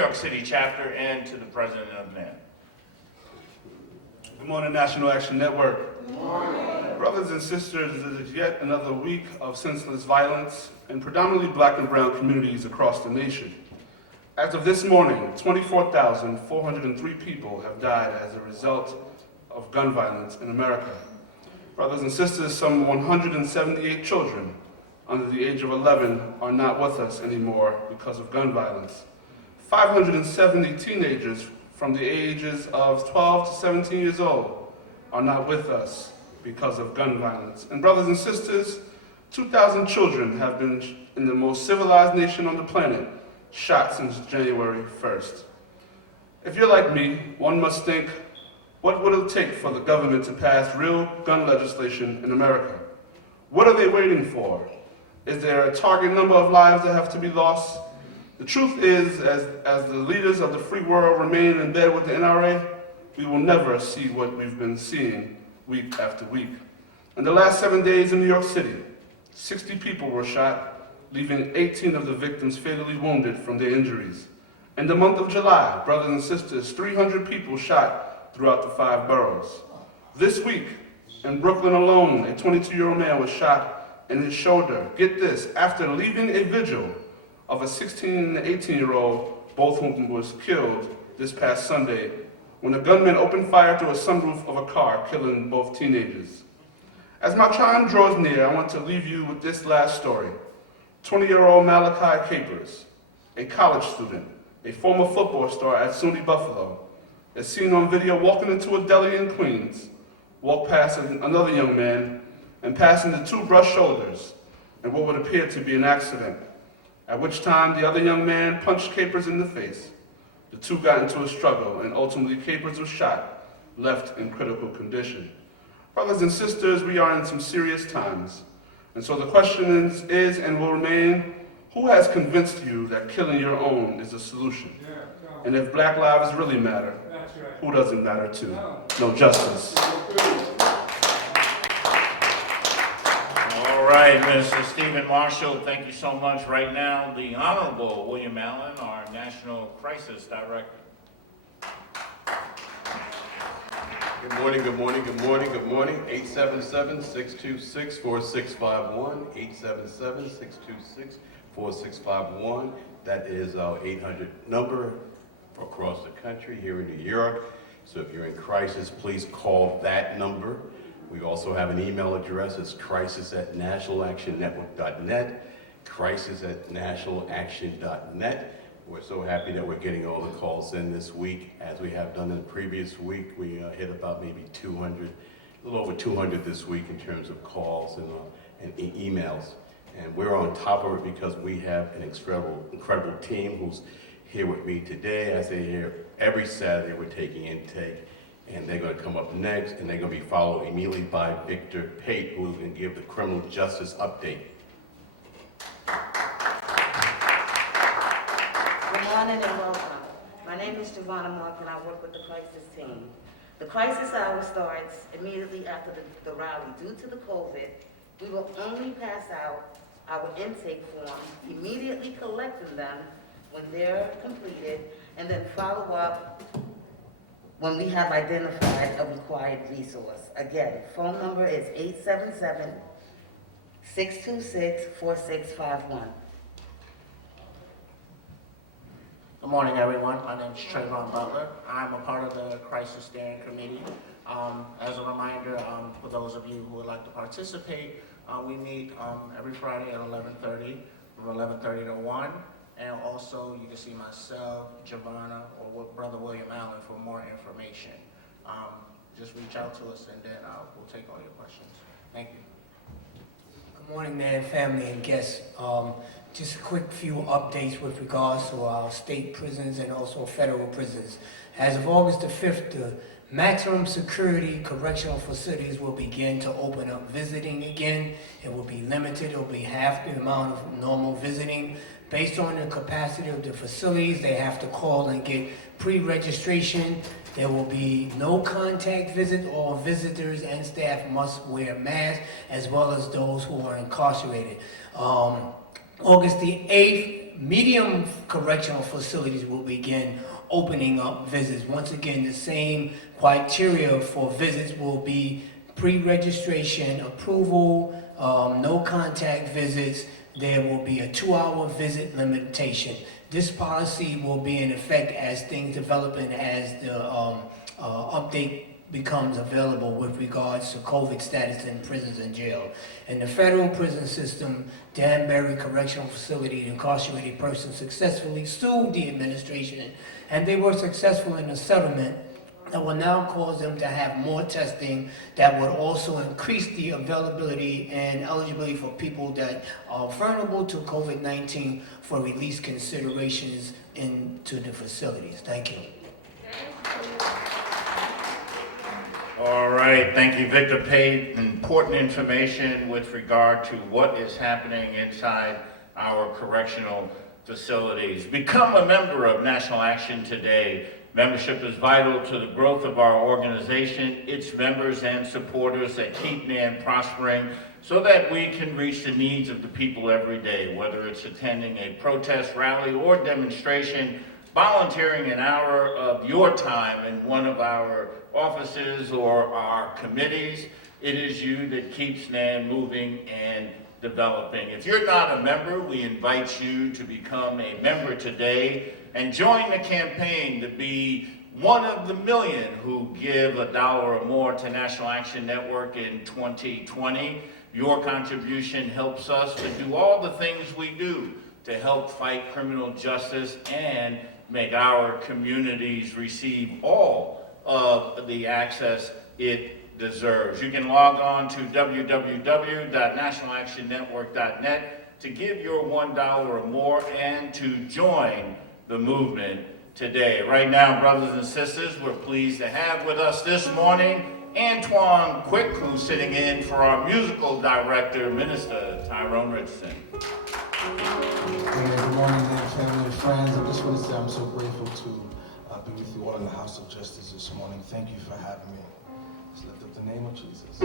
York City chapter and to the president of NAM. Good morning, National Action Network. Good morning. Brothers and sisters, it is yet another week of senseless violence in predominantly black and brown communities across the nation. As of this morning, 24,403 people have died as a result of gun violence in America. Brothers and sisters, some 178 children under the age of 11 are not with us anymore because of gun violence. 570 teenagers from the ages of 12 to 17 years old are not with us because of gun violence. And brothers and sisters, 2,000 children have been in the most civilized nation on the planet shot since January 1st. If you're like me, one must think, what would it take for the government to pass real gun legislation in America? What are they waiting for? Is there a target number of lives that have to be lost? The truth is, as the leaders of the free world remain in bed with the NRA, we will never see what we've been seeing week after week. In the last 7 days in New York City, 60 people were shot, leaving 18 of the victims fatally wounded from their injuries. In the month of July, brothers and sisters, 300 people shot throughout the 5 boroughs. This week, in Brooklyn alone, a 22-year-old man was shot in his shoulder. Get this, after leaving a vigil of a 16 and 18-year-old, both whom was killed this past Sunday, when a gunman opened fire through a sunroof of a car, killing both teenagers. As my time draws near, I want to leave you with this last story. 20-year-old Malachi Capers, a college student, a former football star at SUNY Buffalo, is seen on video walking into a deli in Queens, walked past another young man, and passing the two brushed shoulders in what would appear to be an accident, at which time the other young man punched Capers in the face. The two got into a struggle, and ultimately Capers was shot, left in critical condition. Brothers and sisters, we are in some serious times, and so the question is and will remain, who has convinced you that killing your own is a solution? And if black lives really matter, who doesn't matter too? No justice. All right, Mr. Stephen Marshall, thank you so much. Right now, the Honorable William Allen, our National Crisis Director. Good morning, good morning, good morning, good morning. 877-626-4651, 877-626-4651. That is our 800 number for across the country here in New York. So if you're in crisis, please call that number. We also have an email address. It's crisis@nationalactionnetwork.net, crisis@nationalaction.net. We're so happy that we're getting all the calls in this week. As we have done in the previous week, we hit about maybe 200, a little over 200 this week in terms of calls and emails. And we're on top of it because we have an incredible team who's here with me today. As they here every Saturday, we're taking intake. And they're going to come up next, and they're going to be followed immediately by Victor Pate, who's going to give the criminal justice update. Good morning and welcome. My name is Giovanna Mark, and I work with the crisis team. The crisis hour starts immediately after the rally. Due to the COVID, we will only pass out our intake forms, immediately collecting them when they're completed, and then follow up when we have identified a required resource. Again, phone number is 877-626-4651. Good morning, everyone. My name is Trayvon Butler. I'm a part of the Crisis Steering Committee. As a reminder, for those of you who would like to participate, we meet every Friday at 11:30, from 11:30 to 1. And also, you can see myself, Giovanna, or Brother William Allen for more information. Just reach out to us, and then we'll take all your questions. Thank you. Good morning, man, family, and guests. Just a quick few updates with regards to our state prisons and also federal prisons. As of August the 5th, the maximum security correctional facilities will begin to open up visiting again. It will be limited. It will be half the amount of normal visiting. Based on the capacity of the facilities, they have to call and get pre-registration. There will be no contact visit. All visitors and staff must wear masks, as well as those who are incarcerated. August the 8th, medium correctional facilities will begin opening up visits. Once again, the same criteria for visits will be pre-registration, approval, no contact visits. There will be a 2-hour visit limitation. This policy will be in effect as things develop and as the update becomes available with regards to COVID status in prisons and jail. In the federal prison system, Danbury Correctional Facility, incarcerated persons successfully sued the administration, and they were successful in a settlement that will now cause them to have more testing that would also increase the availability and eligibility for people that are vulnerable to COVID-19 for release considerations into the facilities. Thank you. All right, thank you, Victor. Paid important information with regard to what is happening inside our correctional facilities. Become a member of National Action today. Membership is vital to the growth of our organization, its members and supporters that keep NAN prospering so that we can reach the needs of the people every day, whether it's attending a protest, rally, or demonstration, volunteering an hour of your time in one of our offices or our committees. It is you that keeps NAN moving and developing. If you're not a member, we invite you to become a member today and join the campaign to be one of the million who give $1 or more to National Action Network in 2020. Your contribution helps us to do all the things we do to help fight criminal justice and make our communities receive all of the access it deserves. You can log on to www.nationalactionnetwork.net to give your $1 or more and to join the movement today. Right now, brothers and sisters, we're pleased to have with us this morning Antoine Quick, who's sitting in for our musical director, Minister Tyrone Richardson. Good morning, family and friends. I just want to say I'm so grateful to be with you all in the House of Justice this morning. Thank you for having me. Let's lift up the name of Jesus.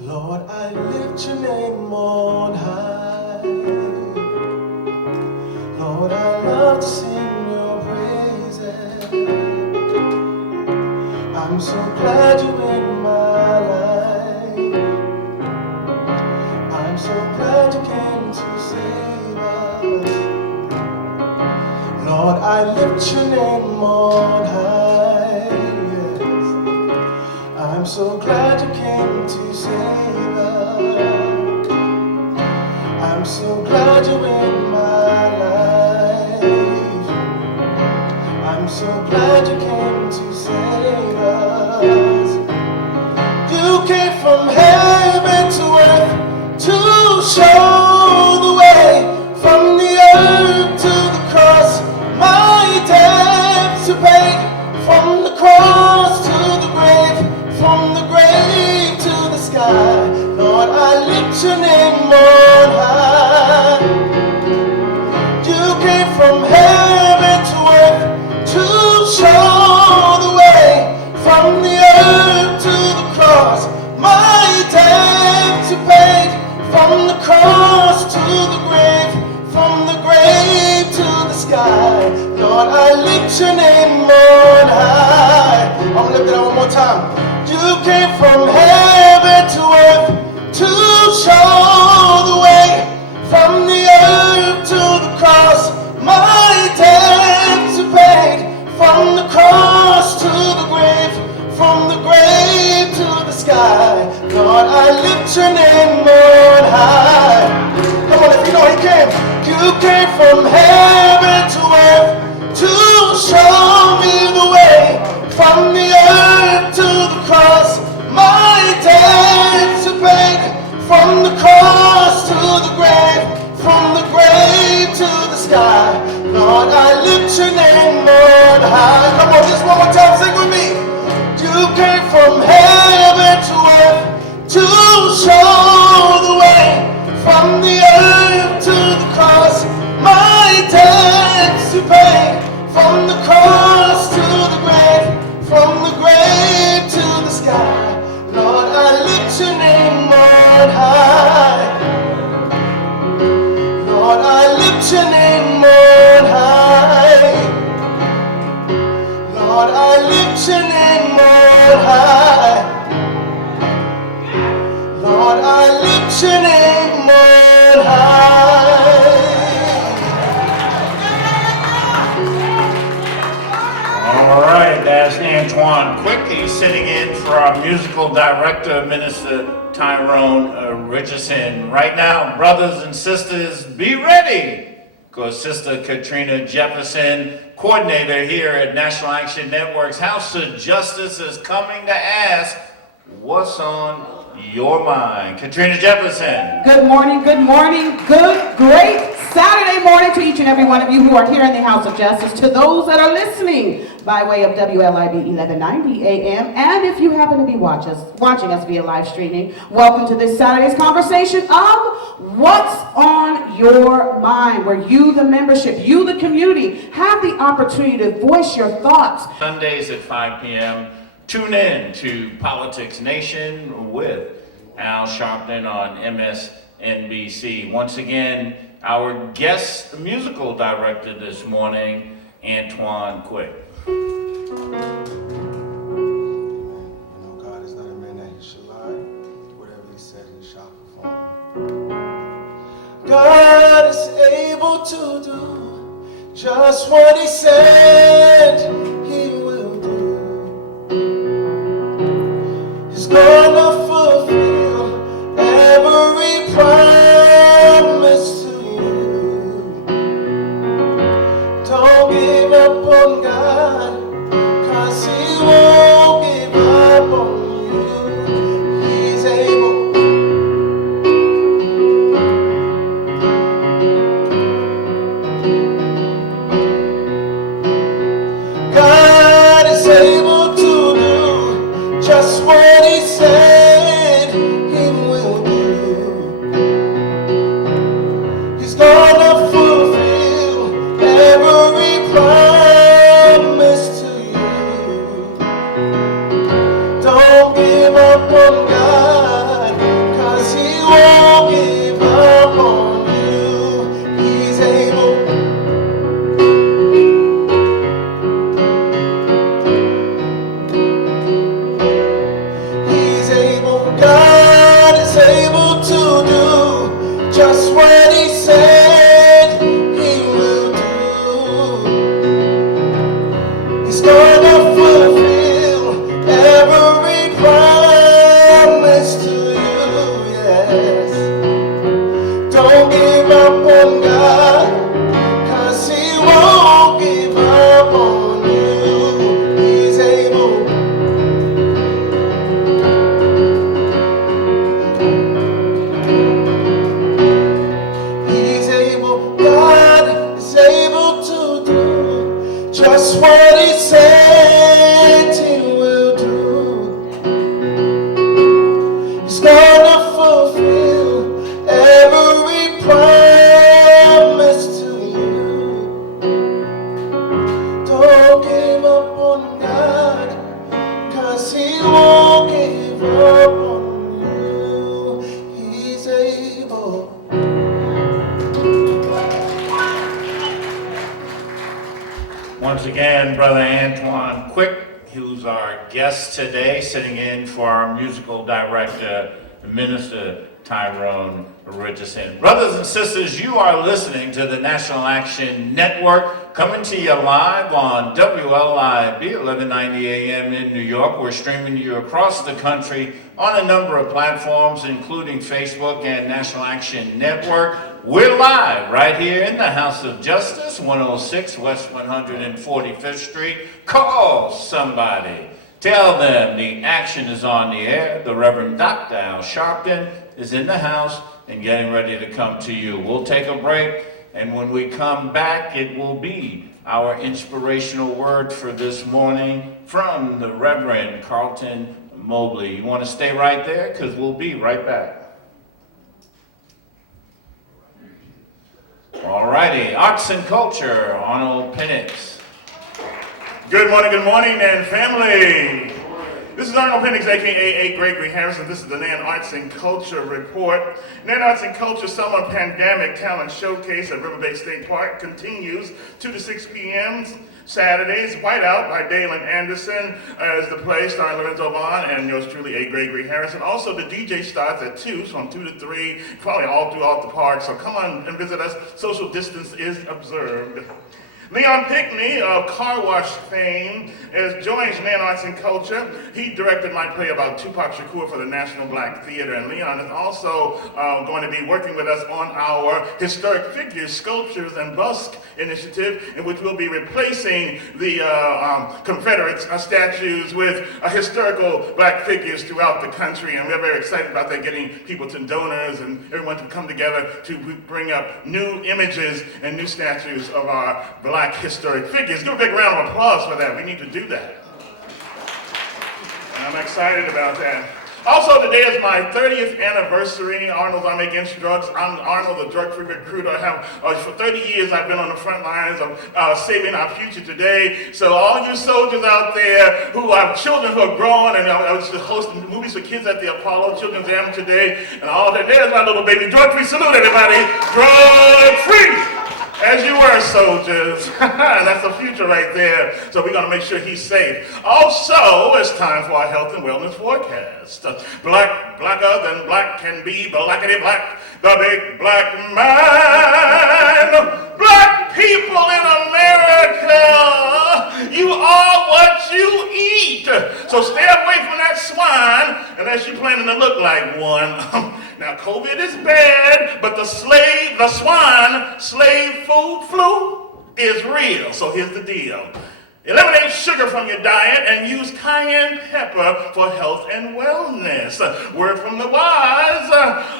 Lord, I lift your name on high. Lord, I love to sing your praises. I'm so glad you're in my life. I'm so glad you came to save us. Lord, I lift your name on high, yes. I'm so glad you came to save us. I'm so glad you're in my life. I'm so glad you came to save us. You came from heaven to earth to show the way, from the earth to the cross. My debts are paid, from the cross to the grave, from the grave to the sky. Lord, I lift your name on high. You came from heaven to earth to show the way, from the earth to the cross. My debts are paid, from the cross to the grave, from the grave to the sky. Lord, I lift your name on high. I'm gonna lift it up one more time. You came from heaven to earth to show the way, from the earth to the cross. My debts are paid, from the cross to the grave, from the grave to the sky. Lord, I lift your name on high. Come on, if you know he came. You came from heaven to earth to show me the way, from the earth to the cross. My debts are paid, from the cross to the grave, from the grave to the sky. Lord, I lift your name on high. Come on, just one more time, sing with me. You came from heaven to earth to show the way, from the earth to the cross. My debts are paid, from the cross to the grave, from the grave to the sky. Lord, I lift your name on high. Lord, I Antoine Quick. He's sitting in for our musical director, Minister Tyrone Richardson. Right now, brothers and sisters, be ready, because Sister Katrina Jefferson, coordinator here at National Action Network's House of Justice, is coming to ask, what's on your mind? Katrina Jefferson. Good morning, good, great Saturday morning to each and every one of you who are here in the House of Justice, to those that are listening by way of WLIB 1190 AM, and if you happen to be watching us via live streaming, welcome to this Saturday's conversation of What's on Your Mind, where you, the membership, you, the community, have the opportunity to voice your thoughts. Sundays at 5 p.m., tune in to Politics Nation with Al Sharpton on MSNBC. Once again, our guest musical director this morning, Antoine Quick. You know, God is not a man that he should lie. Whatever he said, he shall perform. God is able to do just what he said he will do. He's gonna fulfill every promise to you. Don't give up on God, 'cause he won't give up on you. He's able. God is able to do just what he said he will do. He's gonna fulfill every promise to you. Don't give up on God, 'cause he won't give up on you. He's able. He's able. God is able to do just what he said he will do. He's gonna fulfill every promise to you, yes. Don't give up on God, 'cause he won't give up on you. He's able. He's able. God is able to do just what he said he will do. He's gonna fulfill every promise to you. Don't give up on God, 'cause he won't give up on you. He's able. Once again, Brother Antoine Quick, who's our guest today, sitting in for our musical director, Minister Tyrone Richardson. Brothers and sisters, you are listening to the National Action Network, coming to you live on WLIB 1190 AM in New York. We're streaming you across the country on a number of platforms, including Facebook and National Action Network. We're live right here in the House of Justice, 106 West 145th Street. Call somebody. Tell them the action is on the air. The Reverend Dr. Al Sharpton is in the house and getting ready to come to you. We'll take a break, and when we come back, it will be our inspirational word for this morning from the Reverend Carlton Mobley. You want to stay right there? Because we'll be right back. All righty, arts and culture, Arnold Penix. Good morning, Nan family. This is Arnold Penix, aka Gregory Harrison. This is the Nan Arts and Culture Report. Nan Arts and Culture Summer Pandemic Talent Showcase at River Bay State Park continues 2 to 6 p.m. Saturdays. Whiteout by Dalen Anderson is the play starring Lorenzo Vaughn and yours truly, A. Gregory Harrison. Also, the DJ starts at 2, so from 2 to 3, probably all throughout the park. So come on and visit us. Social distance is observed. Leon Pickney of Car Wash fame joins Man Arts and Culture. He directed my play about Tupac Shakur for the National Black Theater, and Leon is also going to be working with us on our Historic Figures, Sculptures, and Busk initiative, in which we'll be replacing the Confederate statues with historical black figures throughout the country, and we're very excited about that, getting people to donors and everyone to come together to bring up new images and new statues of our black historic figures. Give a big round of applause for that. We need to do that. And I'm excited about that. Also, today is my 30th anniversary. Arnold's Army Against Drugs. I'm Arnold, the drug-free recruiter. For 30 years, I've been on the front lines of saving our future today. So all you soldiers out there who have children who are grown, and I was hosting movies for kids at the Apollo Children's Amateur Day, and all that. There's my little baby. Drug-free salute, everybody. Drug-free! As you were, soldiers. That's the future right there. So we're going to make sure he's safe. Also, it's time for our health and wellness forecast. Blacker than black can be, blackity black, the big black man. Black people in America, you are what you eat. So stay away from that swine unless you're planning to look like one. Now, COVID is bad, but the swine slave food flu is real. So here's the deal. Eliminate sugar from your diet and use cayenne pepper for health and wellness. Word from the wise,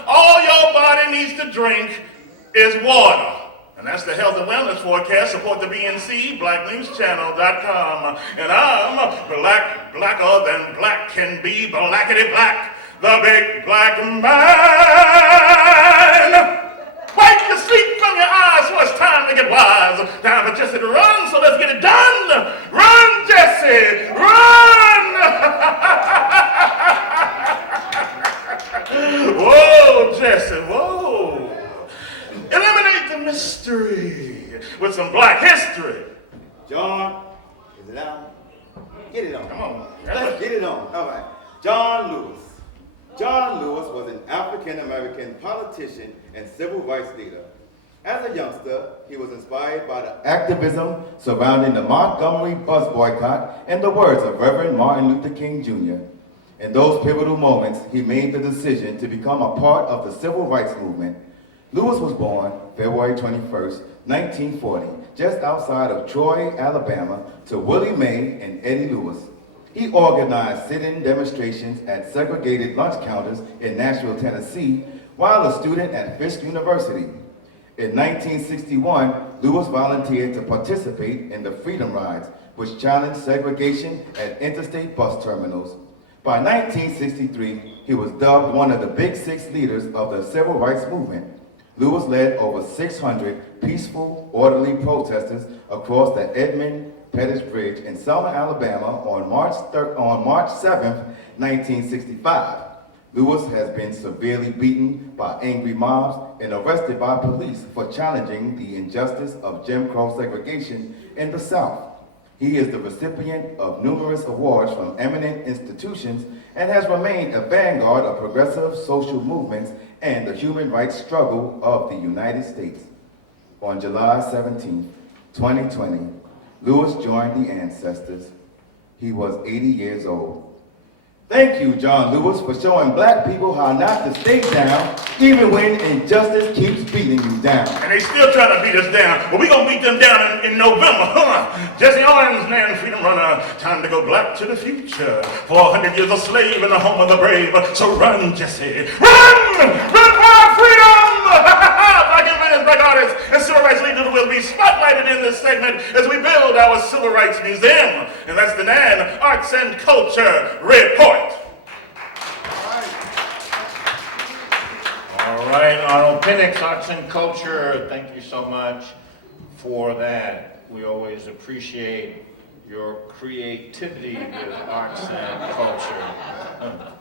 all your body needs to drink is water. And that's the health and wellness forecast. Support the BNC, blacknewschannel.com. And I'm blacker than black can be, blackity black. The big black man. Wipe the sleep from your eyes, so it's time to get wise. Time for Jesse to run, so let's get it done. Run, Jesse, run! Whoa, Jesse, whoa. Eliminate the mystery with some black history. John, is it on? Get it on. Come on. Let's get it on. All right. John Lewis. John Lewis was an African-American politician and civil rights leader. As a youngster, he was inspired by the activism surrounding the Montgomery bus boycott and the words of Reverend Martin Luther King Jr. In those pivotal moments, he made the decision to become a part of the civil rights movement. Lewis was born February 21st, 1940, just outside of Troy, Alabama, to Willie Mae and Eddie Lewis. He organized sit-in demonstrations at segregated lunch counters in Nashville, Tennessee, while a student at Fisk University. In 1961, Lewis volunteered to participate in the Freedom Rides, which challenged segregation at interstate bus terminals. By 1963, he was dubbed one of the Big Six leaders of the civil rights movement. Lewis led over 600 peaceful, orderly protesters across the Edmund Pettus Bridge in Selma, Alabama on March 7, 1965. Lewis has been severely beaten by angry mobs and arrested by police for challenging the injustice of Jim Crow segregation in the South. He is the recipient of numerous awards from eminent institutions and has remained a vanguard of progressive social movements and the human rights struggle of the United States. On July 17, 2020, Lewis joined the ancestors. He was 80 years old. Thank you, John Lewis, for showing black people how not to stay down, even when injustice keeps beating you down. And they still trying to beat us down, but we gonna beat them down in November, Jesse Owens, man, freedom runner, time to go black to the future. 400 years a slave in the home of the brave, so run, Jesse, run! Run for our freedom! Black inventors, black artists, and civil rights leaders will be spotlighted in this segment as we build our Civil Rights Museum. And that's the NAN Arts and Culture Report. All right, Arnold Penix, Arts and Culture, thank you so much for that. We always appreciate your creativity with arts and culture.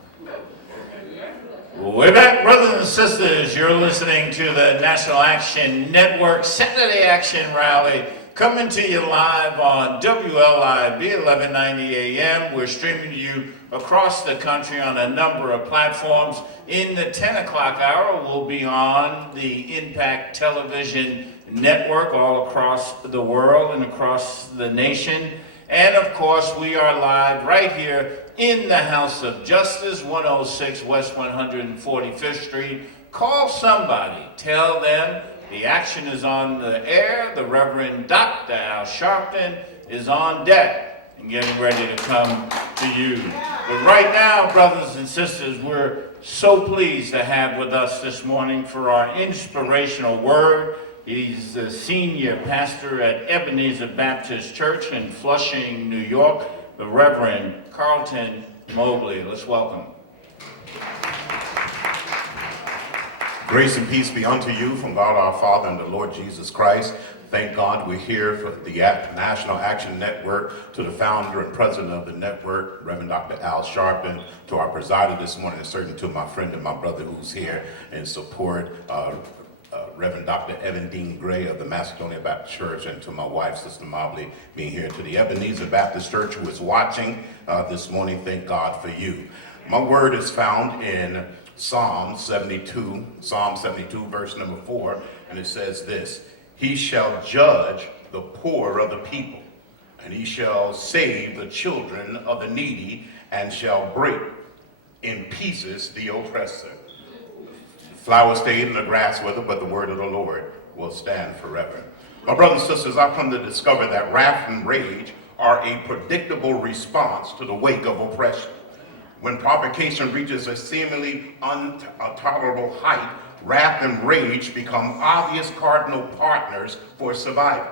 We're back, brothers and sisters. You're listening to the National Action Network Saturday Action Rally, coming to you live on WLIB 1190 AM. We're streaming to you across the country on a number of platforms. In the 10 o'clock hour, we'll be on the Impact Television network all across the world and across the nation. And of course, we are live right here in the House of Justice, 106 West 145th Street. Call somebody, tell them the action is on the air. The Reverend Dr. Al Sharpton is on deck and getting ready to come to you. But right now, brothers and sisters, we're so pleased to have with us this morning for our inspirational word. He's the senior pastor at Ebenezer Baptist Church in Flushing, New York, the Reverend Carlton Mobley. Let's welcome. Grace and peace be unto you from God our Father and the Lord Jesus Christ. Thank God we're here for the National Action Network, to the founder and president of the network, Reverend Dr. Al Sharpton, to our presider this morning, and certainly to my friend and my brother who's here in support, Reverend Dr. Evan Dean Gray of the Macedonia Baptist Church, and to my wife, Sister Mobley, being here, to the Ebenezer Baptist Church who is watching this morning. Thank God for you. My word is found in Psalm 72, verse number 4, and it says this: He shall judge the poor of the people, and he shall save the children of the needy, and shall break in pieces the oppressor. Flowers fade and the grass wither, but the word of the Lord will stand forever. My brothers and sisters, I've come to discover that wrath and rage are a predictable response to the wake of oppression. When provocation reaches a seemingly intolerable height, wrath and rage become obvious cardinal partners for survival.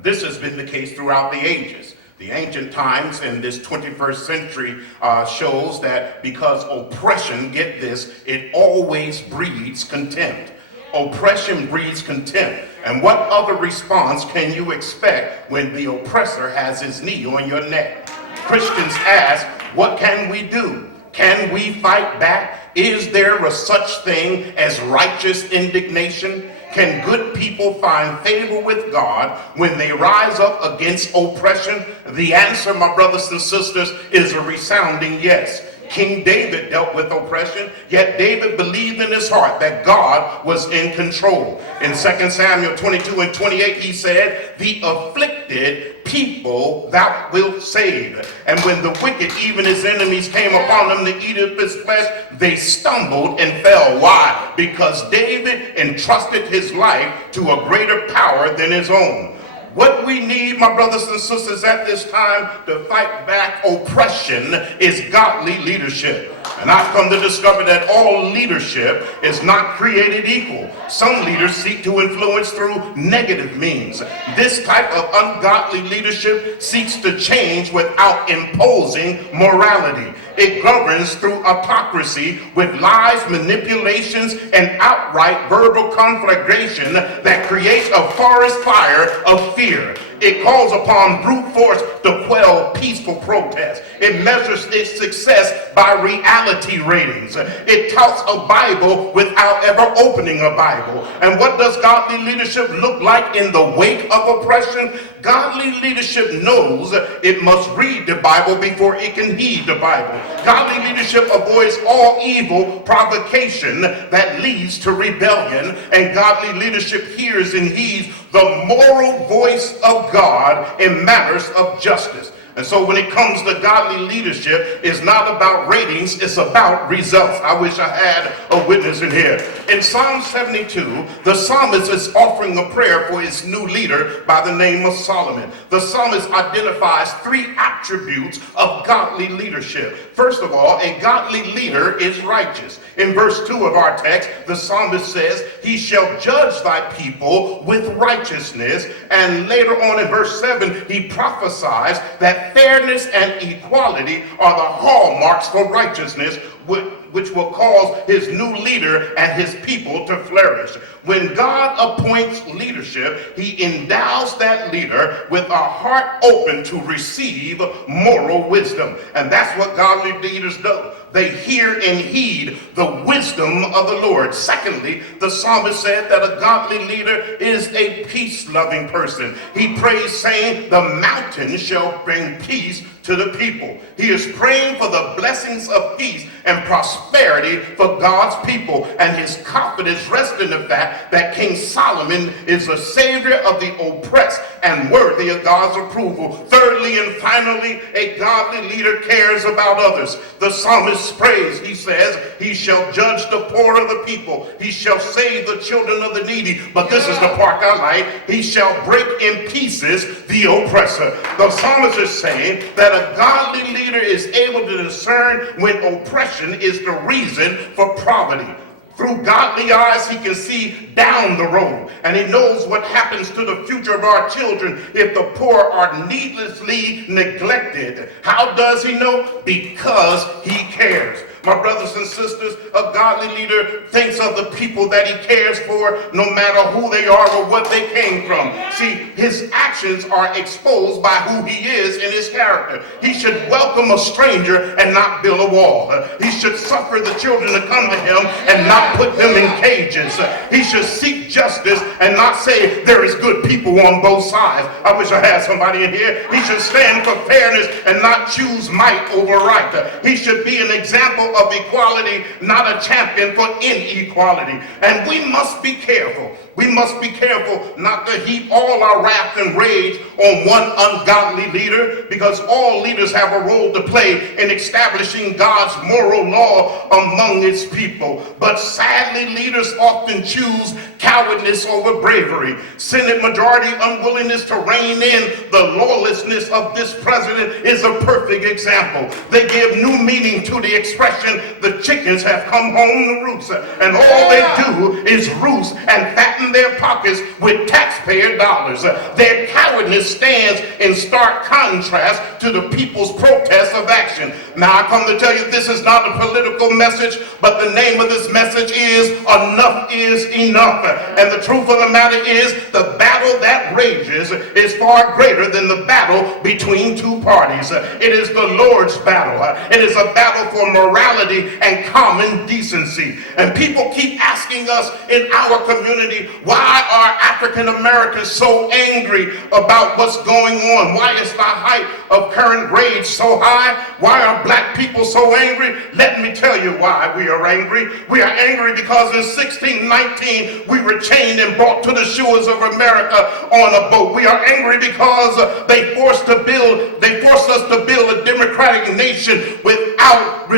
This has been the case throughout the ages. The ancient times in this 21st century shows that because oppression, get this, it always breeds contempt. Oppression breeds contempt. And what other response can you expect when the oppressor has his knee on your neck? Christians ask, what can we do? Can we fight back? Is there a such thing as righteous indignation? Can good people find favor with God when they rise up against oppression? The answer, my brothers and sisters, is a resounding yes. King David dealt with oppression, yet David believed in his heart that God was in control. In 2 Samuel 22 and 28, he said, the afflicted people thou wilt save. And when the wicked, even his enemies, came upon them to eat of his flesh, they stumbled and fell. Why? Because David entrusted his life to a greater power than his own. What we need, my brothers and sisters, at this time to fight back oppression is godly leadership. And I've come to discover that all leadership is not created equal. Some leaders seek to influence through negative means. This type of ungodly leadership seeks to change without imposing morality. It governs through autocracy with lies, manipulations, and outright verbal conflagration that creates a forest fire of fear. It calls upon brute force to quell peaceful protest. It measures its success by reality ratings. It touts a Bible without ever opening a Bible. And what does godly leadership look like in the wake of oppression? Godly leadership knows it must read the Bible before it can heed the Bible. Godly leadership avoids all evil provocation that leads to rebellion. And godly leadership hears and heeds the moral voice of God in matters of justice. And so when it comes to godly leadership, it's not about ratings, it's about results. I wish I had a witness in here. In Psalm 72, the psalmist is offering a prayer for his new leader by the name of Solomon. The psalmist identifies three attributes of godly leadership. First of all, a godly leader is righteous. In verse 2 of our text, the psalmist says, he shall judge thy people with righteousness. And later on in verse 7, he prophesies that fairness and equality are the hallmarks for righteousness, which will cause his new leader and his people to flourish. When God appoints leadership, he endows that leader with a heart open to receive moral wisdom. And that's what godly leaders do. they hear and heed the wisdom of the Lord. Secondly, the psalmist said that a godly leader is a peace-loving person. He prays saying, the mountain shall bring peace to the people. He is praying for the blessings of peace and prosperity for God's people, and his confidence rests in the fact that King Solomon is a savior of the oppressed and worthy of God's approval. Thirdly and finally, a godly leader cares about others. The psalmist prays, he says, he shall judge the poor of the people. He shall save the children of the needy. But this is the part I like. He shall break in pieces the oppressor. The psalmist is saying that a godly leader is able to discern when oppression is the reason for poverty. Through godly eyes, he can see down the road, and he knows what happens to the future of our children if the poor are needlessly neglected. How does he know? Because he cares. My brothers and sisters, a godly leader thinks of the people that he cares for, no matter who they are or what they came from. See, his actions are exposed by who he is in his character. He should welcome a stranger and not build a wall. He should suffer the children to come to him and not put them in cages. He should seek justice and not say there is good people on both sides. I wish I had somebody in here. He should stand for fairness and not choose might over right. He should be an example of equality, not a champion for inequality. And we must be careful. We must be careful not to heap all our wrath and rage on one ungodly leader, because all leaders have a role to play in establishing God's moral law among his people. But sadly, leaders often choose cowardice over bravery. Senate majority unwillingness to rein in the lawlessness of this president is a perfect example. They give new meaning to the expression, the chickens have come home to roost, and all they do is roost and fatten their pockets with taxpayer dollars. Their cowardness stands in stark contrast to the people's protest of action. Now I come to tell you, this is not a political message, but the name of this message is enough is enough. And the truth of the matter is, the battle that rages is far greater than the battle between two parties. It is the Lord's battle. It is a battle for morality and common decency. And people keep asking us in our community, why are African Americans so angry about what's going on? Why is the height of current rage so high? Why are black people so angry? Let me tell you why we are angry. We are angry because in 1619 we were chained and brought to the shores of America on a boat. We are angry because they forced us to build a democratic nation without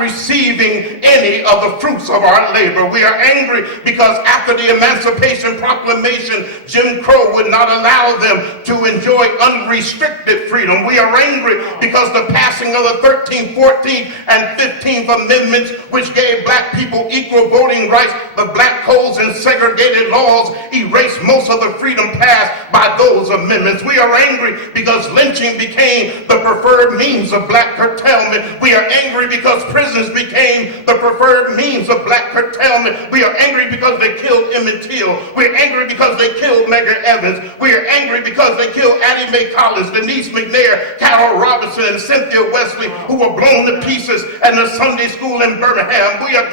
receiving any of the fruits of our labor. We are angry because after the Emancipation Proclamation, Jim Crow would not allow them to enjoy unrestricted freedom. We are angry because the passing of the 13th, 14th, and 15th Amendments, which gave black people equal voting rights, the black codes and segregated laws erased most of the freedom passed by those amendments. We are angry because lynching became the preferred means of black curtailment. We are angry because prisons became the preferred means of black curtailment. We are angry because they killed Emmett Till. We're angry because they killed Medgar Evers. We are angry because they killed Addie Mae Collins, Denise McNair, Carol Robinson, and Cynthia Wesley, who were blown to pieces at the Sunday school in Birmingham. We are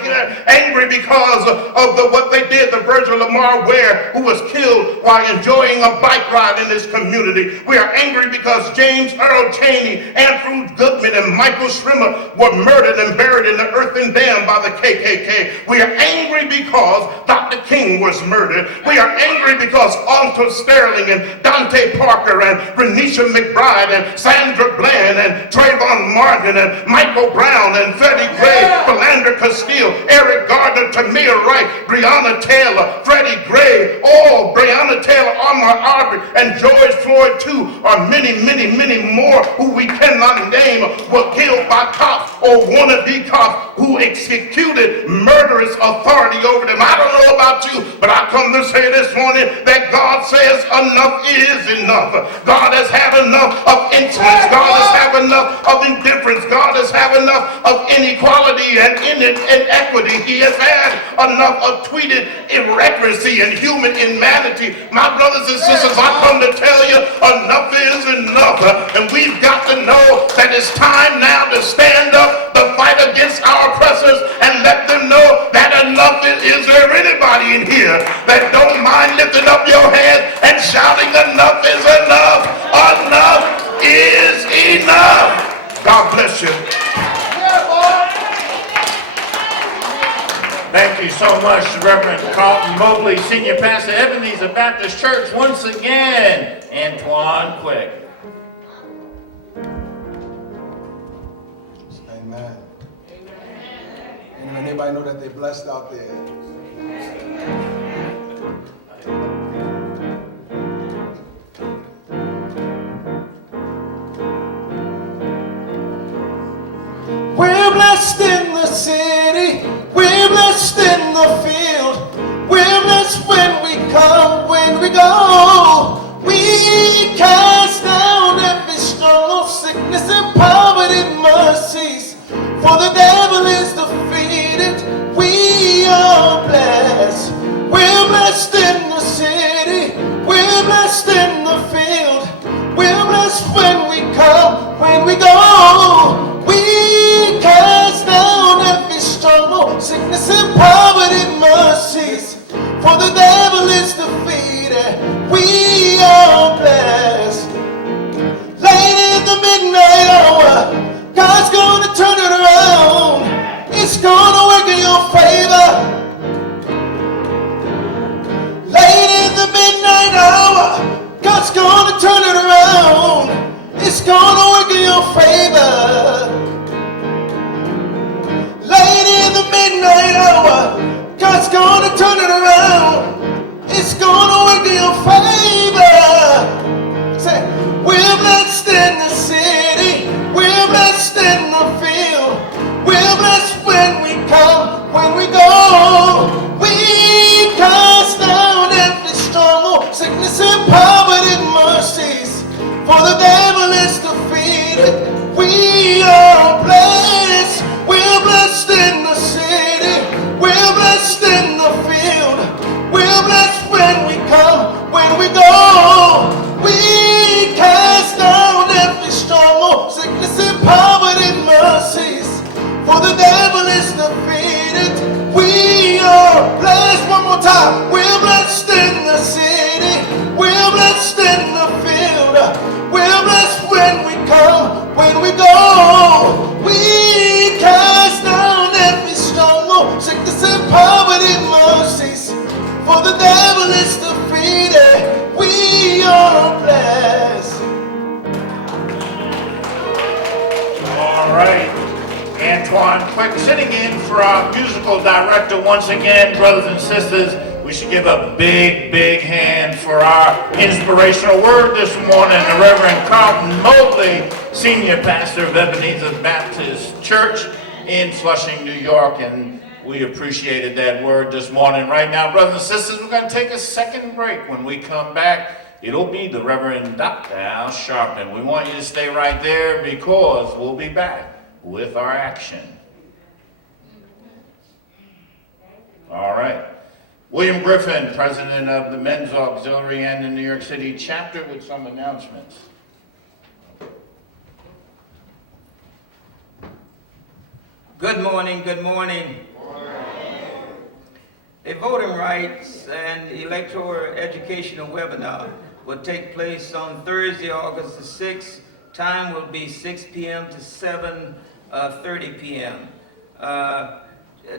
angry because of what they did to Virgil Lamar Ware, who was killed while enjoying a bike ride in this community. We are angry because James Earl Chaney, Andrew Goodman, and Michael Schrimmer were murdered and buried in the earthen dam by the KKK. We are angry because Dr. King was murdered. We are angry because Alton Sterling and Dante Parker and Renisha McBride and Sandra Bland and Trayvon Martin and Michael Brown and Freddie Gray, Philander Castile, Eric Gardner, Tamir Wright, Breonna Taylor, Freddie Gray, Breonna Taylor, Ahmaud Arbery, and George Floyd too, are many, many, many more who we cannot name, were killed by cops or wannabe cops who executed murderous authority over them. I don't know about you, but I come to say this morning that God says enough is enough. God has had enough of insolence. God has had enough of indifference. God has had enough of inequality and inequity. He has had enough of tweeted irreverence and human inhumanity. My brothers and sisters, I come to tell you, enough is enough. And we've got to know that it's time now to stand up, to fight Mobley, Senior Pastor, Ebenezer Baptist Church, once again, Antoine Quick. Amen. And anybody know that they're blessed out there? We're blessed in the city, we're blessed in the field, we're blessed when we come, when we go. We cast down every stronghold, sickness and poverty, mercies, for the devil is defeated. We are blessed. We're blessed in the city, we're blessed in the field, we're blessed when we come, when we go. We cast down every stronghold, sickness and poverty, mercies, for the devil is defeated. We are blessed. Late in the midnight hour, God's gonna turn it around. It's gonna work in your favor. Late in the midnight hour, God's gonna turn it around. It's gonna work in your favor. Late in the midnight hour, God's gonna turn it around. It's gonna work in your favor. Say, we're blessed in the city, we're blessed in the field, we're blessed when we come, when we go. We cast down every stronghold, sickness and poverty, mercies, for the devil is defeated. We are blessed. We're blessed in the city, we're blessed in the field, we're blessed when we come, when we go. We cast down every stronghold, sickness and poverty, mercies, for the devil is defeated. We are blessed. One more time. We're blessed in the city, we're blessed in the field, we're blessed when we come, when we go. We cast down every stronghold, sickness and poverty, mercies, for the devil is defeated. We are blessed. All right. Antoine Quick sitting in for our musical director once again. Brothers and sisters, we should give a big, big hand for our inspirational word this morning, the Reverend Carlton Mobley, Senior Pastor of Ebenezer Baptist Church in Flushing, New York, and we appreciated that word this morning. Right now, brothers and sisters, we're going to take a second break. When we come back, it'll be the Reverend Dr. Al Sharpton. We want you to stay right there because we'll be back with our action. All right. William Griffin, President of the Men's Auxiliary and the New York City chapter, with some announcements. Good morning, good morning. A voting rights and electoral educational webinar will take place on Thursday, August the 6th. Time will be 6 p.m. to 7:30 p.m.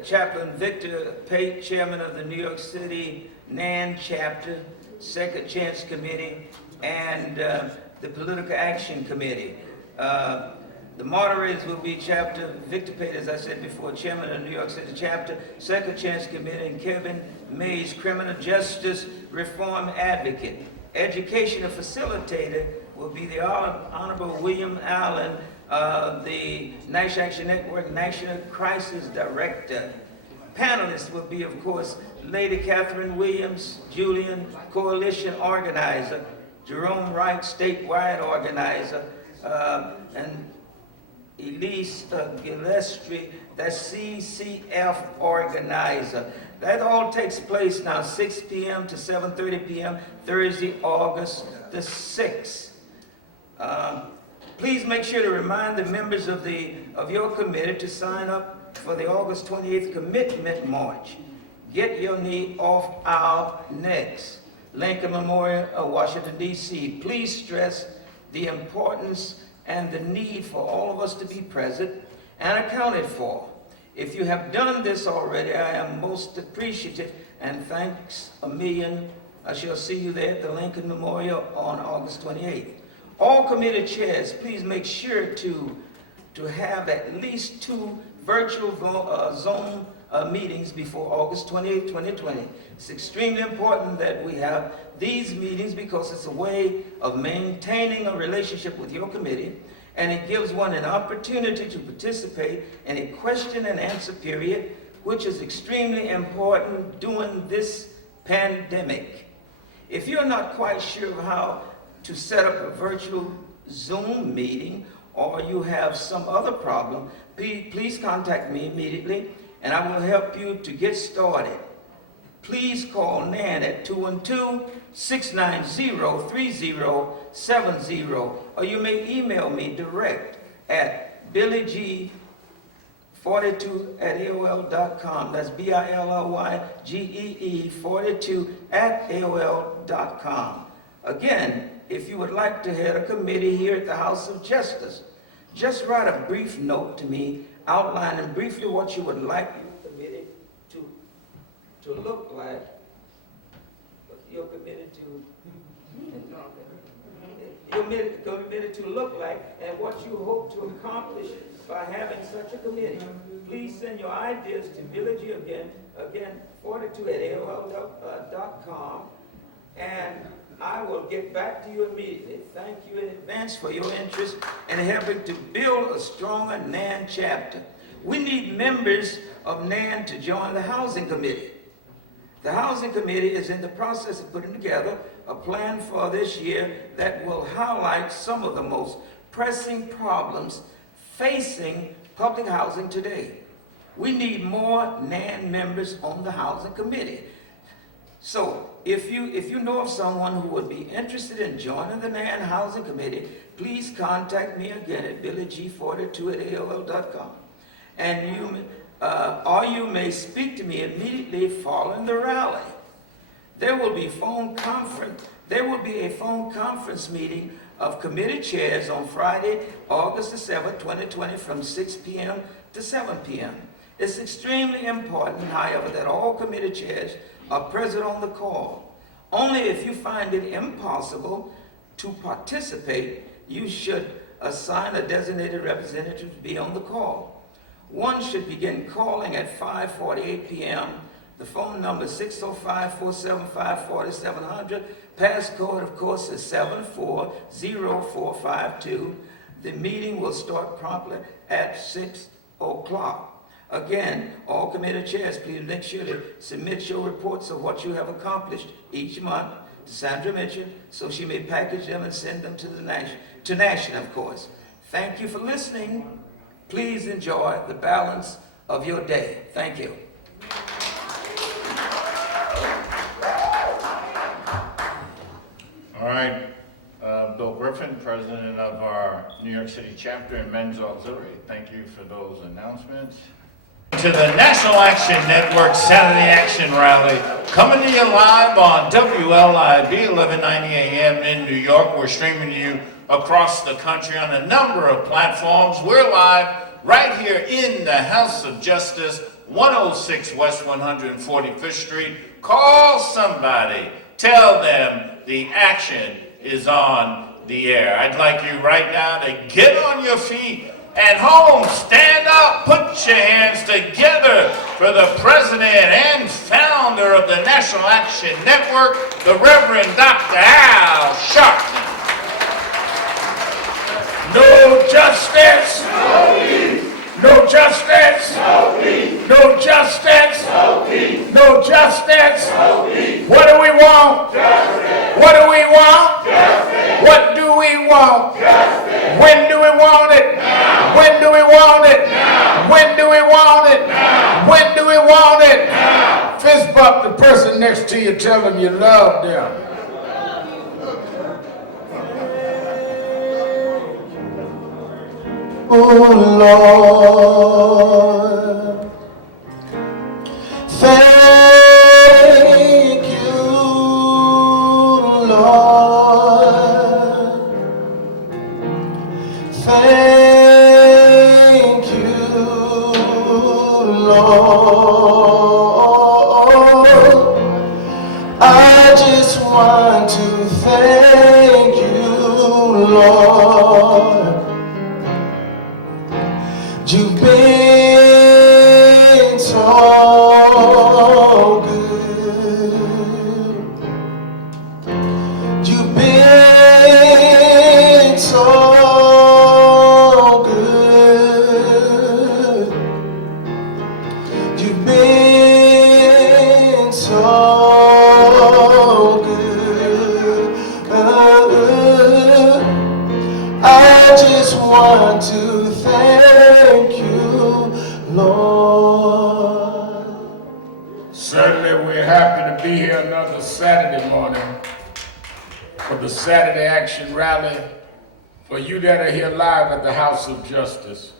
Chaplain Victor Pate, Chairman of the New York City NAN chapter, Second Chance Committee, and the Political Action Committee. The moderators will be Chapter Victor Pate, as I said before, Chairman of the New York City Chapter, Second Chance Committee, and Kevin Mays, Criminal Justice Reform Advocate. Educational Facilitator will be the Honorable William Allen, the National Action Network National Crisis Director. Panelists will be, of course, Lady Catherine Williams, Julian Coalition Organizer, Jerome Wright, Statewide Organizer, and Elise Gillespie, that's CCF Organizer. That all takes place now 6 p.m. to 7:30 p.m. Thursday, August the 6th. Please make sure to remind the members of your committee to sign up for the August 28th Commitment March. Get your knee off our necks. Lincoln Memorial, Washington, D.C. Please stress the importance and the need for all of us to be present and accounted for. If you have done this already, I am most appreciative and thanks a million. I shall see you there at the Lincoln Memorial on August 28th. All committee chairs, please make sure to have at least 2 virtual Zoom meetings before August 28, 2020. It's extremely important that we have these meetings because it's a way of maintaining a relationship with your committee, and it gives one an opportunity to participate in a question and answer period, which is extremely important during this pandemic. If you're not quite sure of how to set up a virtual Zoom meeting, or you have some other problem, please contact me immediately and I will help you to get started. Please call Nan at 212-690-3070, or you may email me direct at billyg42@aol.com. That's BILLYGEE 42@aol.com. Again, if you would like to head a committee here at the House of Justice, just write a brief note to me outlining briefly what you would like your committee to look like. Your committee to look like, and what you hope to accomplish by having such a committee. Please send your ideas to Village again 42@aol.com, and I will get back to you immediately. Thank you in advance for your interest in helping to build a stronger NAN chapter. We need members of NAN to join the Housing Committee. The Housing Committee is in the process of putting together a plan for this year that will highlight some of the most pressing problems facing public housing today. We need more NAN members on the Housing Committee. So if you know of someone who would be interested in joining the NAN Housing Committee, please contact me again at billyg42@aol.com. And you may speak to me immediately following the rally. There will be a phone conference meeting of committee chairs on Friday, August the 7th, 2020, from 6 p.m. to 7 p.m. It's extremely important, however, that all committee chairs are present on the call. Only if you find it impossible to participate, you should assign a designated representative to be on the call. One should begin calling at 5:48 p.m. The phone number is 605-475-4700. Passcode, of course, is 740452. The meeting will start promptly at 6 o'clock. Again, all committee chairs, please make sure to submit your reports of what you have accomplished each month to Sandra Mitchell, so she may package them and send them to National, of course. Thank you for listening. Please enjoy the balance of your day. Thank you. All right, Bill Griffin, president of our New York City chapter and Men's Auxiliary. Thank you for those announcements. To the National Action Network Saturday Action Rally, coming to you live on WLIB 1190 AM in New York. We're streaming to you across the country on a number of platforms. We're live right here in the House of Justice, 106 West 145th Street. Call somebody. Tell them the action is on the air. I'd like you right now to get on your feet. At home, stand up, put your hands together for the president and founder of the National Action Network, the Reverend Dr. Al Sharpton. No justice, no peace. No justice, no peace. No justice, no peace. No justice, no peace. What do we want? Justice. What do we want? Justice. What do we want? Justice. When do we want it? Now. When do we want it? Now. When do we want it? Now. When do we want it? Now. Fist bump the person next to you, tell them you love them. Oh Lord, thank you, Lord, thank you, Lord. Lord. You've been so good. You've been so good. You've been so good. I just want to thank you, Lord. Certainly we're happy to be here another Saturday morning for the Saturday Action Rally. For you that are here live at the House of Justice,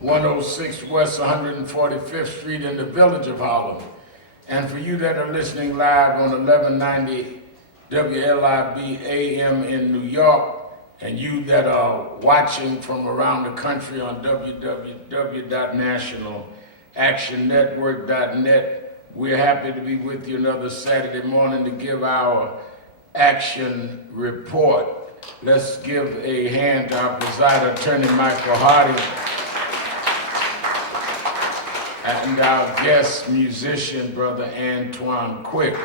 106 West 145th Street in the Village of Harlem. And for you that are listening live on 1190 WLIB AM in New York, and you that are watching from around the country on www.nationalactionnetwork.net, we're happy to be with you another Saturday morning to give our action report. Let's give a hand to our presider, Attorney Michael Hardy, and our guest musician, Brother Antoine Quick.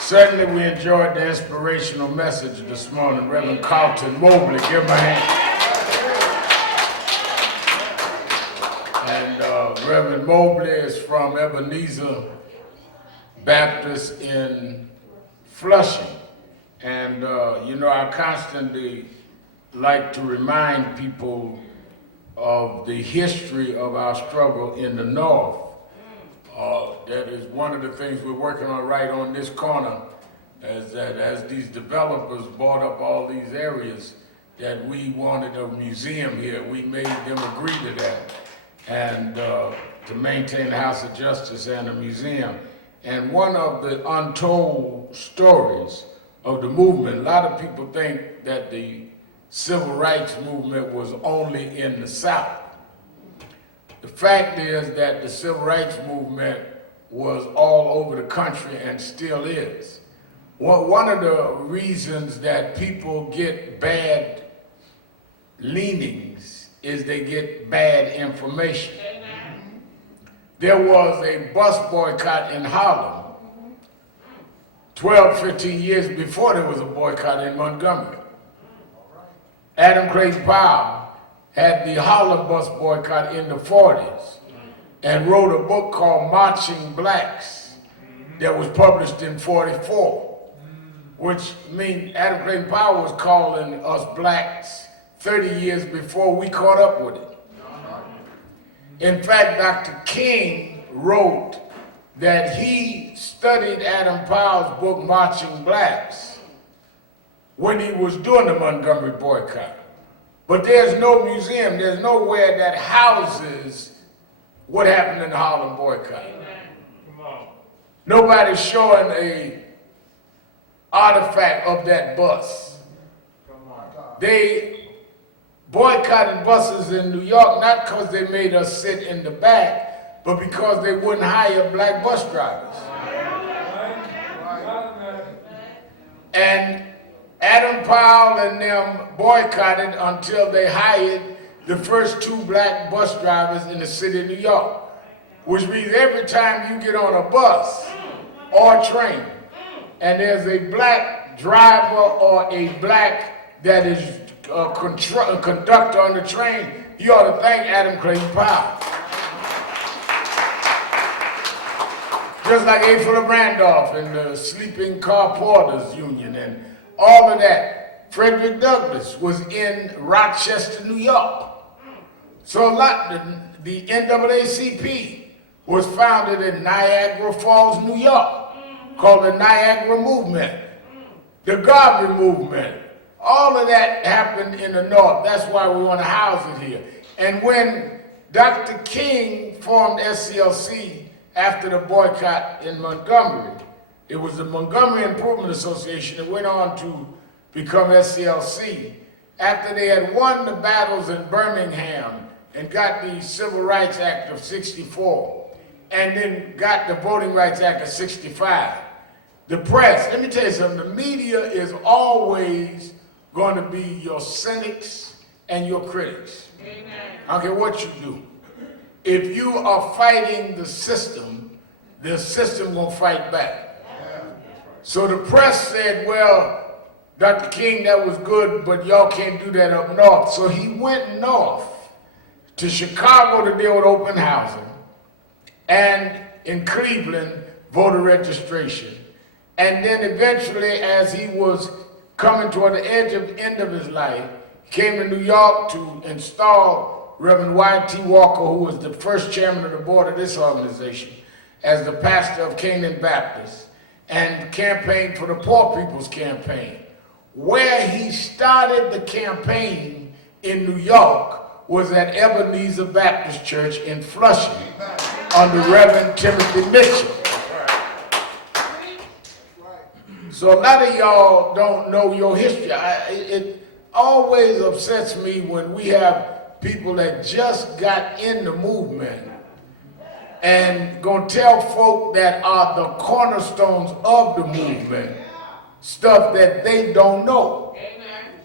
Certainly we enjoyed the inspirational message this morning. Reverend Carlton Mobley, give him a hand. And Reverend Mobley is from Ebenezer Baptist in Flushing. And you know, I constantly like to remind people of the history of our struggle in the North. That is one of the things we're working on right on this corner, is that as these developers bought up all these areas, that we wanted a museum here. We made them agree to that, and to maintain the House of Justice and a museum. And one of the untold stories of the movement, a lot of people think that the civil rights movement was only in the South. The fact is that the civil rights movement was all over the country and still is. One of the reasons that people get bad leanings is they get bad information. There was a bus boycott in Harlem 12, 15 years before there was a boycott in Montgomery. Adam Clayton Powell had the Harlem bus boycott in the 40s and wrote a book called Marching Blacks that was published in 44, which means Adam Clayton Powell was calling us blacks 30 years before we caught up with it. In fact, Dr. King wrote that he studied Adam Powell's book, Marching Blacks, when he was doing the Montgomery boycott. But there's no museum, there's nowhere that houses what happened in the Harlem boycott. Nobody's showing a artifact of that bus. They boycotted buses in New York, not because they made us sit in the back, but because they wouldn't hire black bus drivers. And Adam Powell and them boycotted until they hired the first 2 black bus drivers in the city of New York, which means every time you get on a bus or train and there's a black driver or a black that is a conductor on the train, you ought to thank Adam Clayton Powell. Just like A. Philip Randolph and the Sleeping Car Porters Union and all of that. Frederick Douglass was in Rochester, New York. So the NAACP was founded in Niagara Falls, New York, called the Niagara Movement, the Garvey Movement. All of that happened in the North. That's why we want to house it here. And when Dr. King formed SCLC after the boycott in Montgomery, it was the Montgomery Improvement Association that went on to become SCLC after they had won the battles in Birmingham and got the Civil Rights Act of '64 and then got the Voting Rights Act of '65. The press, let me tell you something, the media is always going to be your cynics and your critics. Amen. I don't care what you do. If you are fighting the system will fight back. So the press said, well, Dr. King, that was good, but y'all can't do that up north. So he went north to Chicago to deal with open housing, and in Cleveland, voter registration. And then eventually, as he was coming toward the end of his life, he came to New York to install Reverend Y.T. Walker, who was the first chairman of the board of this organization, as the pastor of Canaan Baptist, and campaigned for the Poor People's Campaign. Where he started the campaign in New York was at Ebenezer Baptist Church in Flushing under Reverend Timothy Mitchell. So a lot of y'all don't know your history. It always upsets me when we have people that just got in the movement and gonna tell folk that are the cornerstones of the movement stuff that they don't know,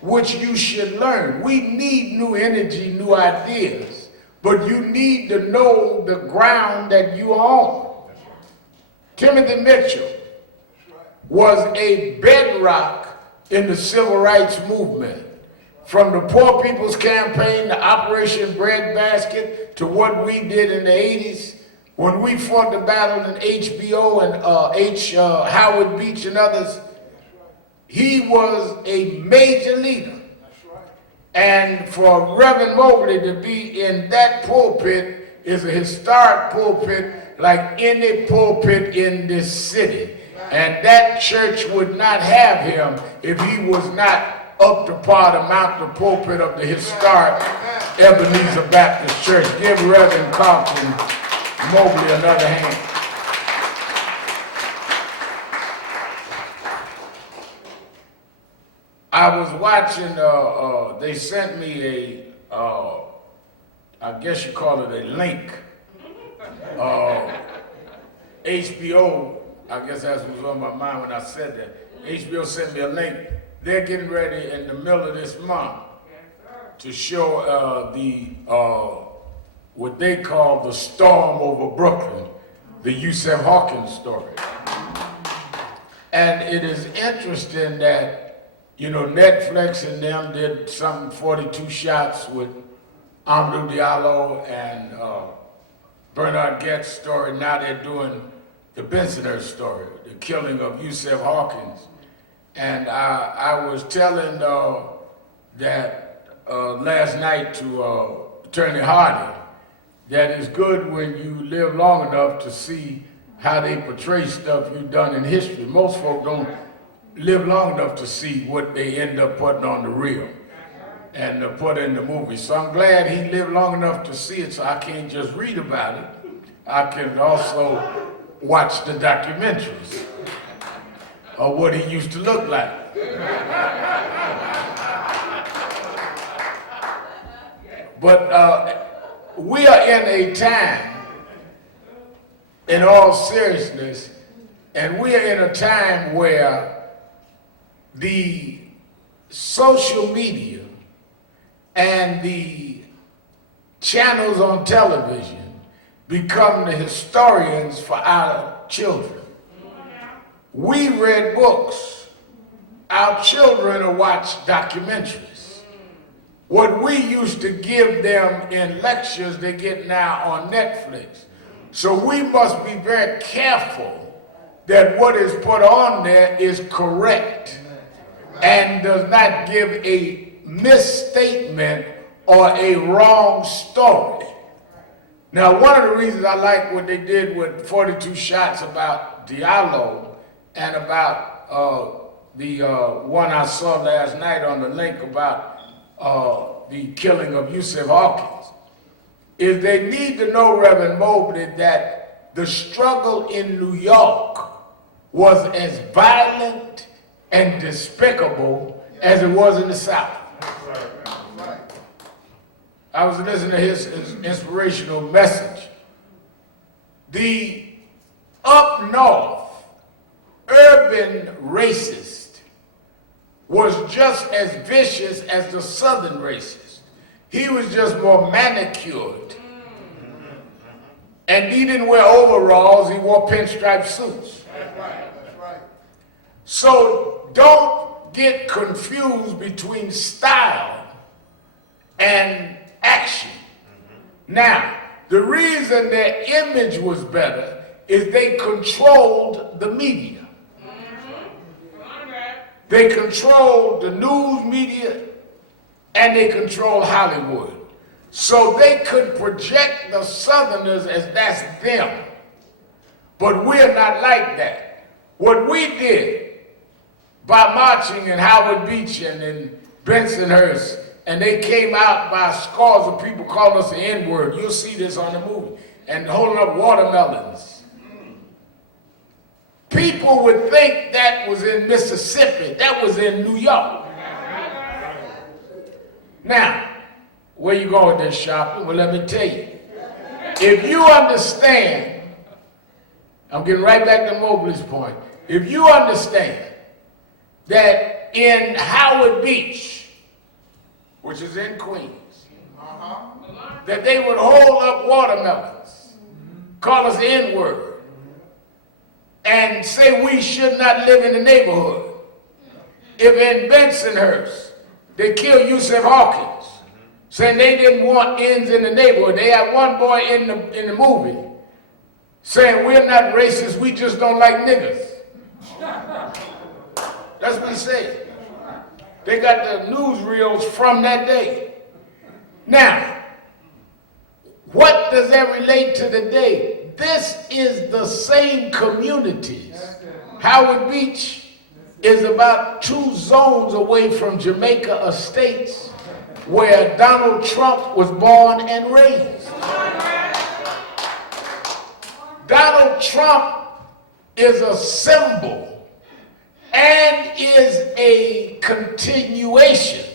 which you should learn. We need new energy, new ideas, but you need to know the ground that you are on. Timothy Mitchell was a bedrock in the civil rights movement. From the Poor People's Campaign to Operation Breadbasket to what we did in the 80s, when we fought the battle in HBO and Howard Beach and others, he was a major leader. And for Reverend Mobley to be in that pulpit is a historic pulpit like any pulpit in this city. And that church would not have him if he was not up to par to mount the pulpit of the historic Ebenezer Baptist Church. Give Reverend Compton Mobley another hand. I was watching, they sent me I guess you call it a link. HBO, I guess that's what was on my mind when I said that. HBO sent me a link. They're getting ready in the middle of this month to show what they call the storm over Brooklyn, the Yusef Hawkins story. And it is interesting that, you know, Netflix and them did some 42 shots with Amadou Diallo and Bernard Goetz' story. Now they're doing the Bensonhurst story, the killing of Yusef Hawkins. And I was telling that last night to Attorney Hardy that it's good when you live long enough to see how they portray stuff you've done in history. Most folk don't live long enough to see what they end up putting on the reel and put in the movie. So I'm glad he lived long enough to see it, so I can't just read about it. I can also watch the documentaries of what he used to look like. But we are in a time, in all seriousness, and we are in a time where the social media and the channels on television become the historians for our children. We read books. Our children watch documentaries. What we used to give them in lectures, they get now on Netflix. So we must be very careful that what is put on there is correct and does not give a misstatement or a wrong story. Now, one of the reasons I like what they did with 42 shots about Diallo and about the one I saw last night on the link about the killing of Yusef Hawkins, is they need to know, Reverend Mobley, that the struggle in New York was as violent and despicable as it was in the South. I was listening to his inspirational message. The up north, urban racist was just as vicious as the southern racist. He was just more manicured. And he didn't wear overalls, he wore pinstripe suits. That's right, that's right. So don't get confused between style and action. Now, the reason their image was better is they controlled the media. They controlled the news media and they controlled Hollywood. So they could project the Southerners as that's them. But we're not like that. What we did by marching in Howard Beach and in Bensonhurst, and they came out by scores of people calling us the N-word. You'll see this on the movie. And holding up watermelons. People would think that was in Mississippi. That was in New York. Now, where you going with this, Sharpton? Well, let me tell you. If you understand, I'm getting right back to Mobley's point. If you understand that in Howard Beach, which is in Queens, that they would hold up watermelons, call us the N-word, and say we should not live in the neighborhood. If in Bensonhurst, they killed Yusuf Hawkins, saying they didn't want ends in the neighborhood. They had one boy in the movie saying we're not racist, we just don't like niggas. That's what he said. They got the newsreels from that day. Now, what does that relate to today? This is the same communities. Howard Beach is about 2 zones away from Jamaica Estates, where Donald Trump was born and raised. Donald Trump is a symbol and is a continuation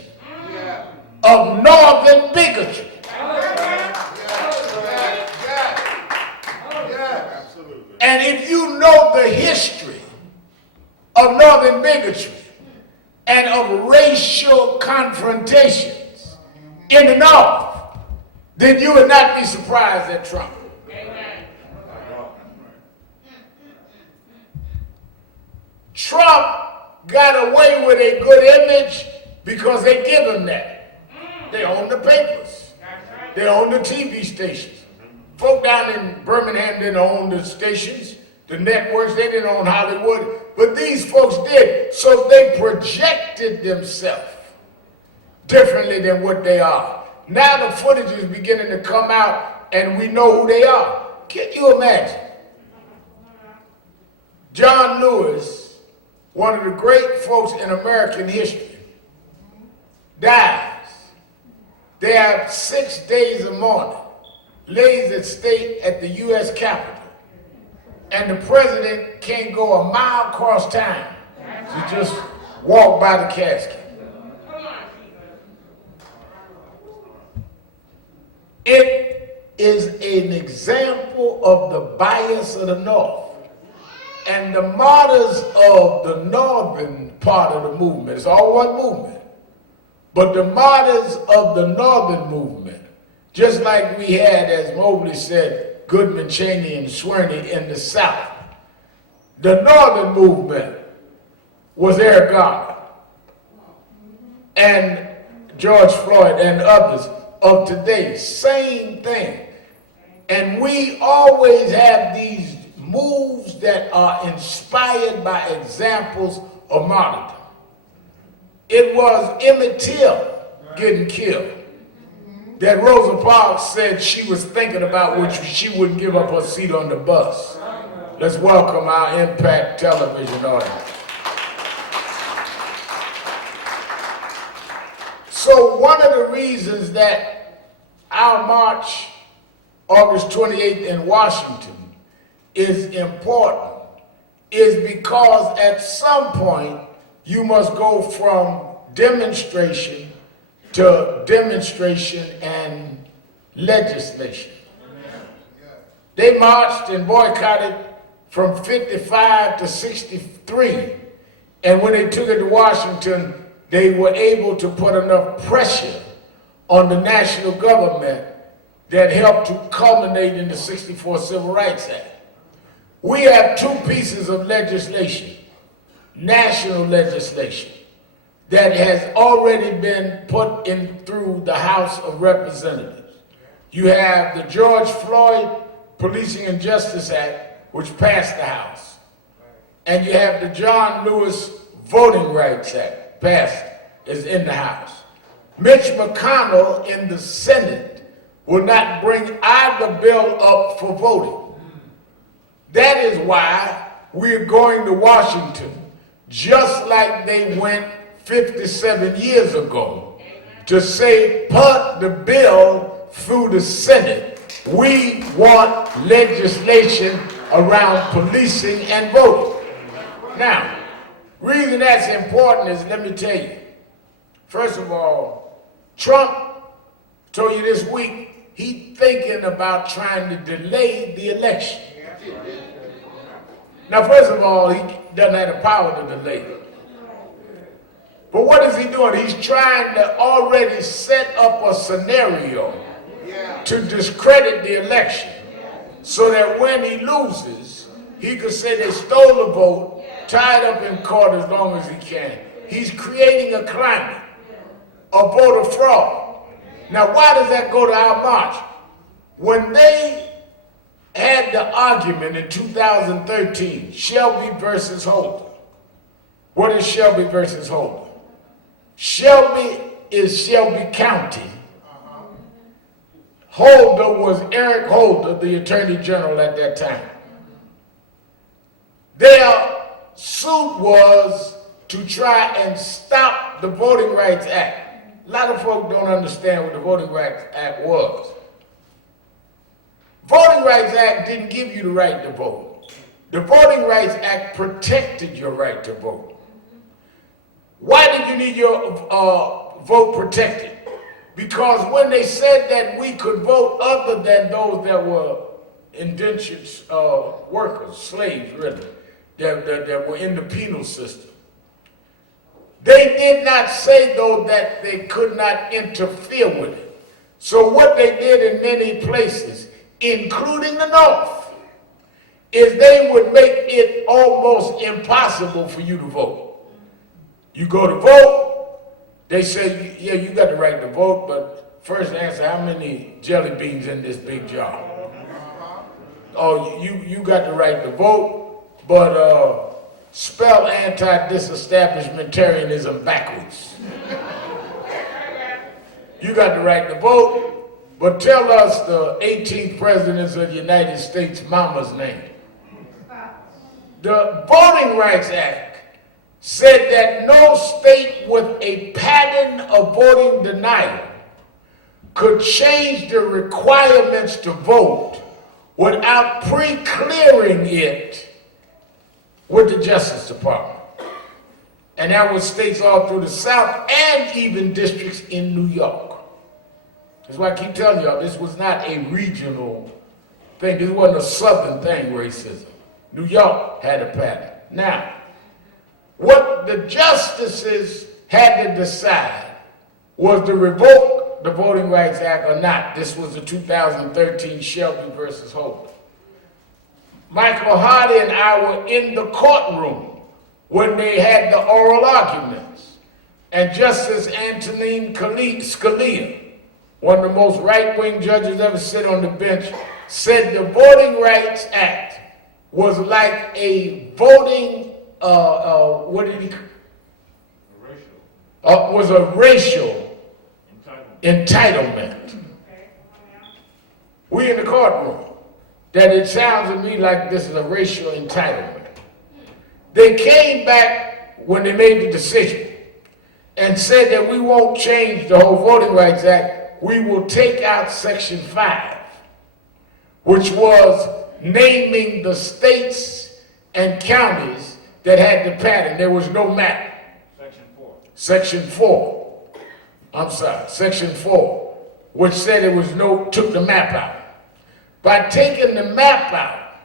of Northern bigotry. And if you know the history of Northern bigotry and of racial confrontations in the North, then you would not be surprised at Trump. Trump got away with a good image because they give him that. They own the papers. They own the TV stations. Folk down in Birmingham didn't own the stations, the networks, they didn't own Hollywood, but these folks did. So they projected themselves differently than what they are. Now the footage is beginning to come out and we know who they are. Can you imagine? John Lewis, one of the great folks in American history, dies. They have 6 days of mourning, lays at state at the U.S. Capitol, and the president can't go a mile across town to just walk by the casket. It is an example of the bias of the North. And the martyrs of the northern part of the movement, it's all one movement, but the martyrs of the northern movement, just like we had, as Mobley said, Goodman, Cheney, and Swerney in the South, the northern movement was Eric Garner and George Floyd and others of today, same thing. And we always have these moves that are inspired by examples of martyrdom. It was Emmett Till getting killed that Rosa Parks said she was thinking about, which she wouldn't give up her seat on the bus. Let's welcome our Impact Television audience. So one of the reasons that our march, August 28th in Washington, is important is because at some point you must go from demonstration to demonstration and legislation. They marched and boycotted from 55 to 63. And when they took it to Washington, they were able to put enough pressure on the national government that helped to culminate in the 64 Civil Rights Act. We have two pieces of legislation, national legislation, that has already been put in through the House of Representatives. You have the George Floyd Policing and Justice Act, which passed the House. And you have the John Lewis Voting Rights Act, passed, is in the House. Mitch McConnell in the Senate will not bring either bill up for voting. That is why we're going to Washington, just like they went 57 years ago, to say, put the bill through the Senate. We want legislation around policing and voting. Now, reason that's important is, let me tell you, first of all, Trump told you this week, he's thinking about trying to delay the election. Now, first of all, he doesn't have the power to delay it. But what is he doing? He's trying to already set up a scenario to discredit the election so that when he loses, he could say they stole the vote, tied up in court as long as he can. He's creating a climate of voter fraud. Now, why does that go to our march? When they had the argument in 2013, Shelby versus Holder. What is Shelby versus Holder? Shelby is Shelby County. Holder was Eric Holder, the Attorney General at that time. Their suit was to try and stop the Voting Rights Act. A lot of folks don't understand what the Voting Rights Act was. Voting Rights Act didn't give you the right to vote. The Voting Rights Act protected your right to vote. Why did you need your vote protected? Because when they said that we could vote other than those that were indentured workers, slaves really, that were in the penal system, they did not say though that they could not interfere with it. So what they did in many places, including the North, is they would make it almost impossible for you to vote. You go to vote, they say, yeah, you got the right to vote, but first answer, how many jelly beans in this big jar? Oh, you got the right to vote, but spell anti-disestablishmentarianism backwards. You got the right to vote, but tell us the 18th president of the United States mama's name. The Voting Rights Act said that no state with a pattern of voting denial could change the requirements to vote without pre-clearing it with the Justice Department. And that was states all through the South and even districts in New York. That's why I keep telling y'all, this was not a regional thing. This wasn't a Southern thing, racism. New York had a pattern. Now, what the justices had to decide was to revoke the Voting Rights Act or not. This was the 2013 Shelby versus Holder. Michael Hardy and I were in the courtroom when they had the oral arguments. And Justice Antonin Scalia, one of the most right-wing judges ever sit on the bench, said the Voting Rights Act was like a voting was a racial entitlement. We in the courtroom, that it sounds to me like this is a racial entitlement. They came back when they made the decision and said that we won't change the whole Voting Rights Act. We will take out Section 5, which was naming the states and counties that had the pattern. There was no map. Section 4. Section 4, which said it was took the map out. By taking the map out,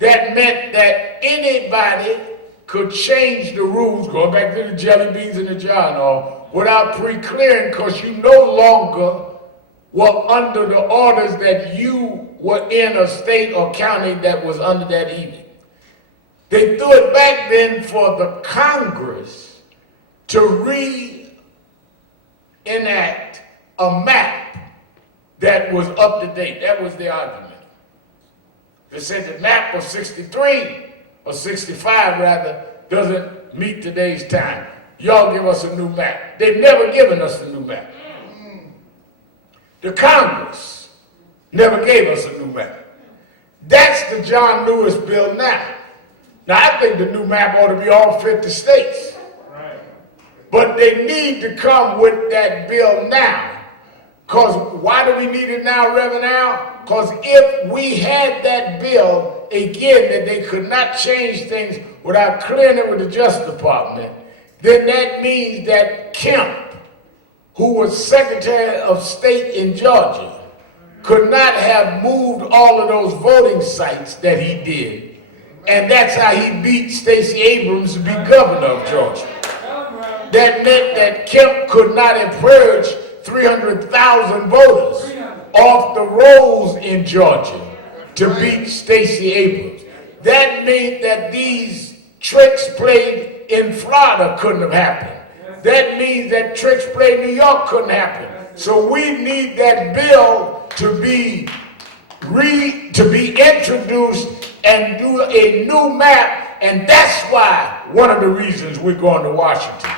that meant that anybody could change the rules, going back to the jelly beans in the jar and all, without pre-clearing, because you no longer were under the orders that you were in a state or county that was under that edict. They threw it back then for the Congress to reenact a map that was up to date. That was the argument. They said the map of 63, or 65 rather, doesn't meet today's time. Y'all give us a new map. They've never given us a new map. The Congress never gave us a new map. That's the John Lewis bill now. Now, I think the new map ought to be all 50 states. But they need to come with that bill now. Because why do we need it now, Reverend Al? Because if we had that bill, again, that they could not change things without clearing it with the Justice Department, then that means that Kemp, who was Secretary of State in Georgia, could not have moved all of those voting sites that he did. And that's how he beat Stacey Abrams to be governor of Georgia. That meant that Kemp could not have purged 300,000 voters off the rolls in Georgia to beat Stacey Abrams. That meant that these tricks played in Florida couldn't have happened. That means that tricks played in New York couldn't happen. So we need that bill to be introduced and do a new map, and that's why one of the reasons we're going to Washington.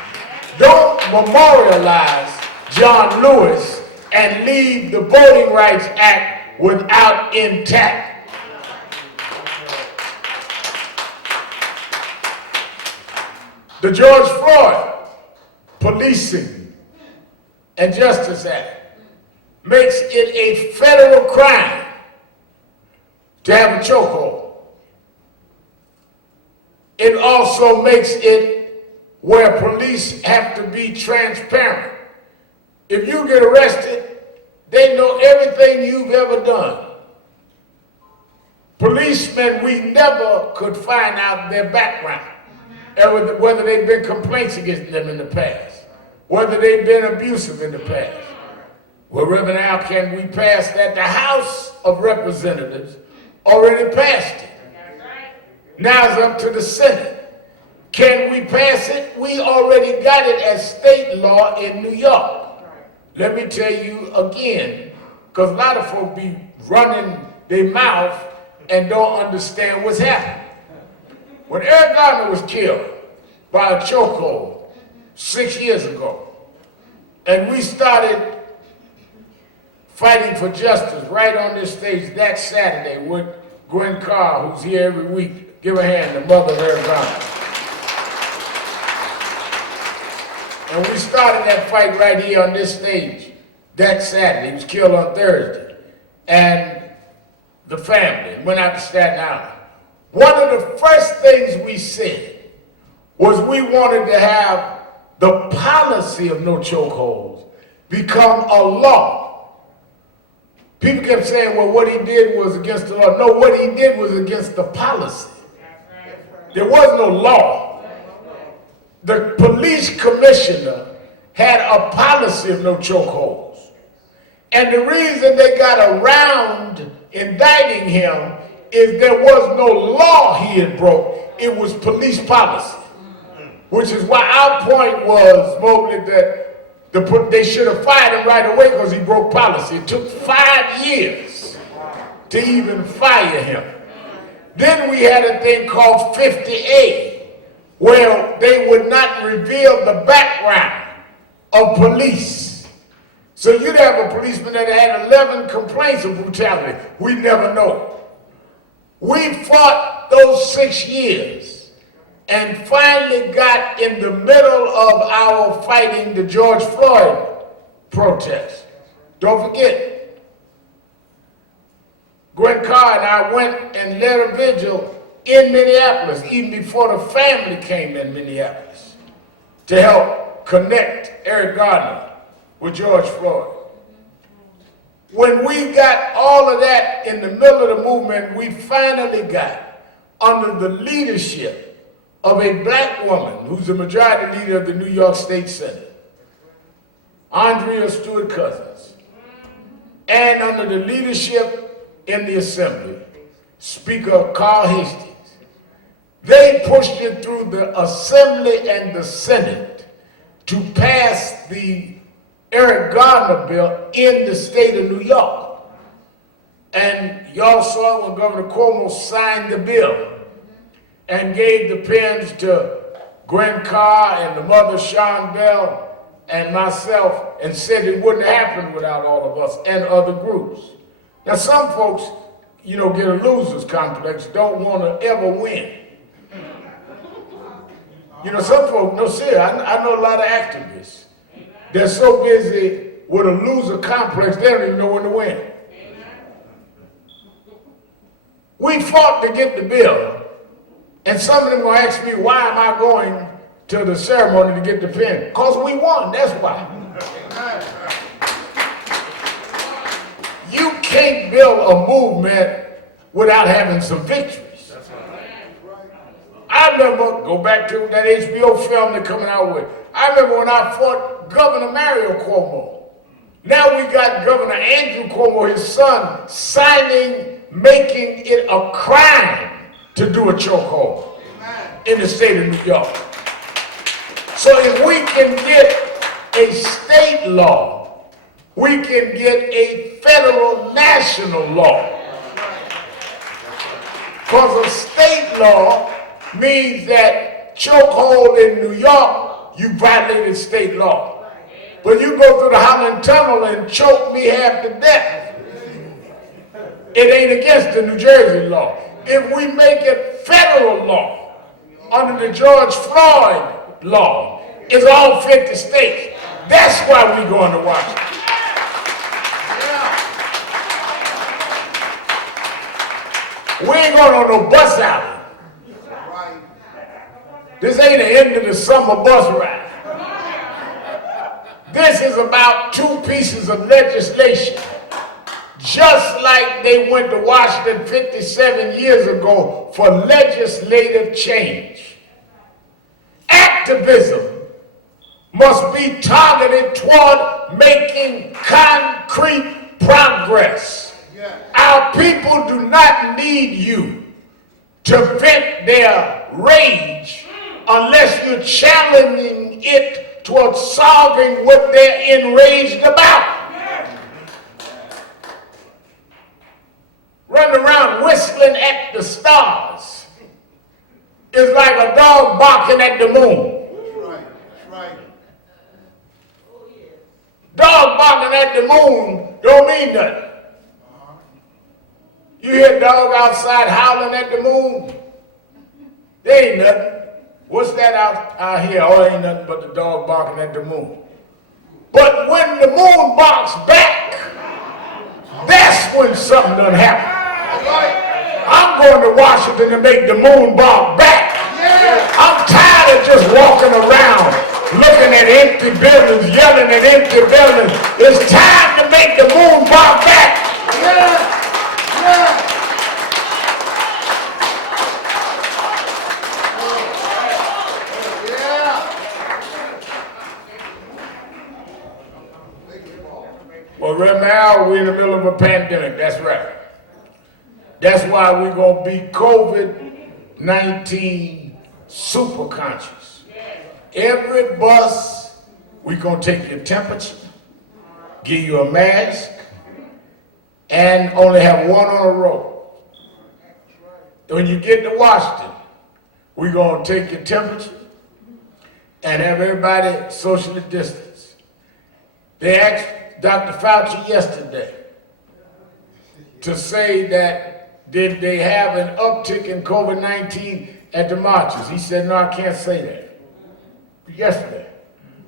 Don't memorialize John Lewis and leave the Voting Rights Act without intact. The George Floyd Policing and Justice Act makes it a federal crime to have a chokehold. It also makes it where police have to be transparent. If you get arrested, they know everything you've ever done. Policemen, we never could find out their background, whether they've been complaints against them in the past, whether they've been abusive in the past. Well, Reverend Al, can we pass that? The House of Representatives already passed it. Now it's up to the Senate. Can we pass it? We already got it as state law in New York. Let me tell you again, because a lot of folk be running their mouth and don't understand what's happening. When Eric Garner was killed by a chokehold 6 years ago, and we started fighting for justice right on this stage that Saturday with Gwen Carr, who's here every week. Give a hand, the mother of Eric Garner. And we started that fight right here on this stage that Saturday. He was killed on Thursday. And the family went out to Staten Island. One of the first things we said was we wanted to have the policy of no chokeholds become a law. People kept saying, well, what he did was against the law. No, what he did was against the policy. There was no law. The police commissioner had a policy of no chokeholds. And the reason they got around indicting him is there was no law he had broke. It was police policy. Which is why our point was, Mobley, that they should have fired him right away because he broke policy. It took 5 years to even fire him. Then we had a thing called 50A, where they would not reveal the background of police. So you'd have a policeman that had 11 complaints of brutality. We never know. We fought those 6 years and finally got in the middle of our fighting the George Floyd protest. Don't forget, Gwen Carr and I went and led a vigil in Minneapolis, even before the family came in Minneapolis, to help connect Eric Garner with George Floyd. When we got all of that in the middle of the movement, we finally got under the leadership of a black woman who's the majority leader of the New York State Senate, Andrea Stewart Cousins, and under the leadership in the Assembly, Speaker Carl Hastings. They pushed it through the Assembly and the Senate to pass the Eric Garner bill in the state of New York. And y'all saw when Governor Cuomo signed the bill and gave the pens to Gwen Carr and the mother Sean Bell and myself and said it wouldn't happen without all of us and other groups. Now some folks, get a loser's complex, don't want to ever win. Some folks, no, seriously, I know a lot of activists. They're so busy with a loser complex, they don't even know when to win. We fought to get the bill, and some of them gonna ask me, why am I going to the ceremony to get the pen? Because we won, that's why. You can't build a movement without having some victories. I remember, go back to that HBO film they're coming out with. I remember when I fought Governor Mario Cuomo. Now we got Governor Andrew Cuomo, his son, signing, making it a crime to do a chokehold in the state of New York. So if we can get a state law, we can get a federal national law. Because a state law means that chokehold in New York, you violated state law. But you go through the Holland Tunnel and choke me half to death. It ain't against the New Jersey law. If we make it federal law, under the George Floyd law, it's all 50 states. That's why we going to Washington. We ain't going on no bus outing. This ain't the end of the summer bus ride. This is about two pieces of legislation. Just like they went to Washington 57 years ago for legislative change. Activism must be targeted toward making concrete progress. Our people do not need you to vent their rage unless you're challenging it towards solving what they're enraged about. Running around whistling at the stars is like a dog barking at the moon. Dog barking at the moon don't mean nothing. You hear a dog outside howling at the moon? There ain't nothing. What's that out here? Oh, ain't nothing but the dog barking at the moon. But when the moon barks back, that's when something done happen. I'm going to Washington to make the moon bark back. I'm tired of just walking around looking at empty buildings, yelling at empty buildings. It's time to make the moon bark back. Well, right now we're in the middle of a pandemic, that's right. That's why we're going to be COVID-19 super conscious. Every bus, we're going to take your temperature, give you a mask, and only have one on a row. When you get to Washington, we're going to take your temperature and have everybody socially distanced. They asked Dr. Fauci yesterday to say that did they have an uptick in COVID-19 at the marches? He said, no, I can't say that. Yesterday.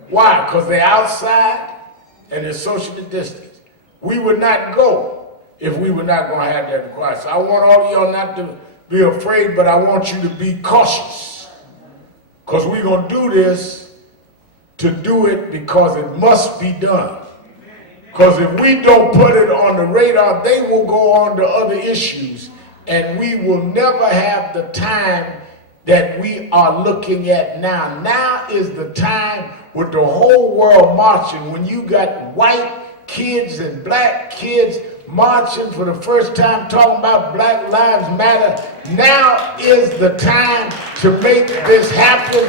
Why? Because they're outside and they're socially distanced. We would not go if we were not going to have that required. So I want all of y'all not to be afraid, but I want you to be cautious. Because we're going to do this to do it because it must be done. Because if we don't put it on the radar, they will go on to other issues and we will never have the time that we are looking at now. Now is the time with the whole world marching, when you got white kids and black kids marching for the first time, talking about Black Lives Matter. Now is the time to make this happen.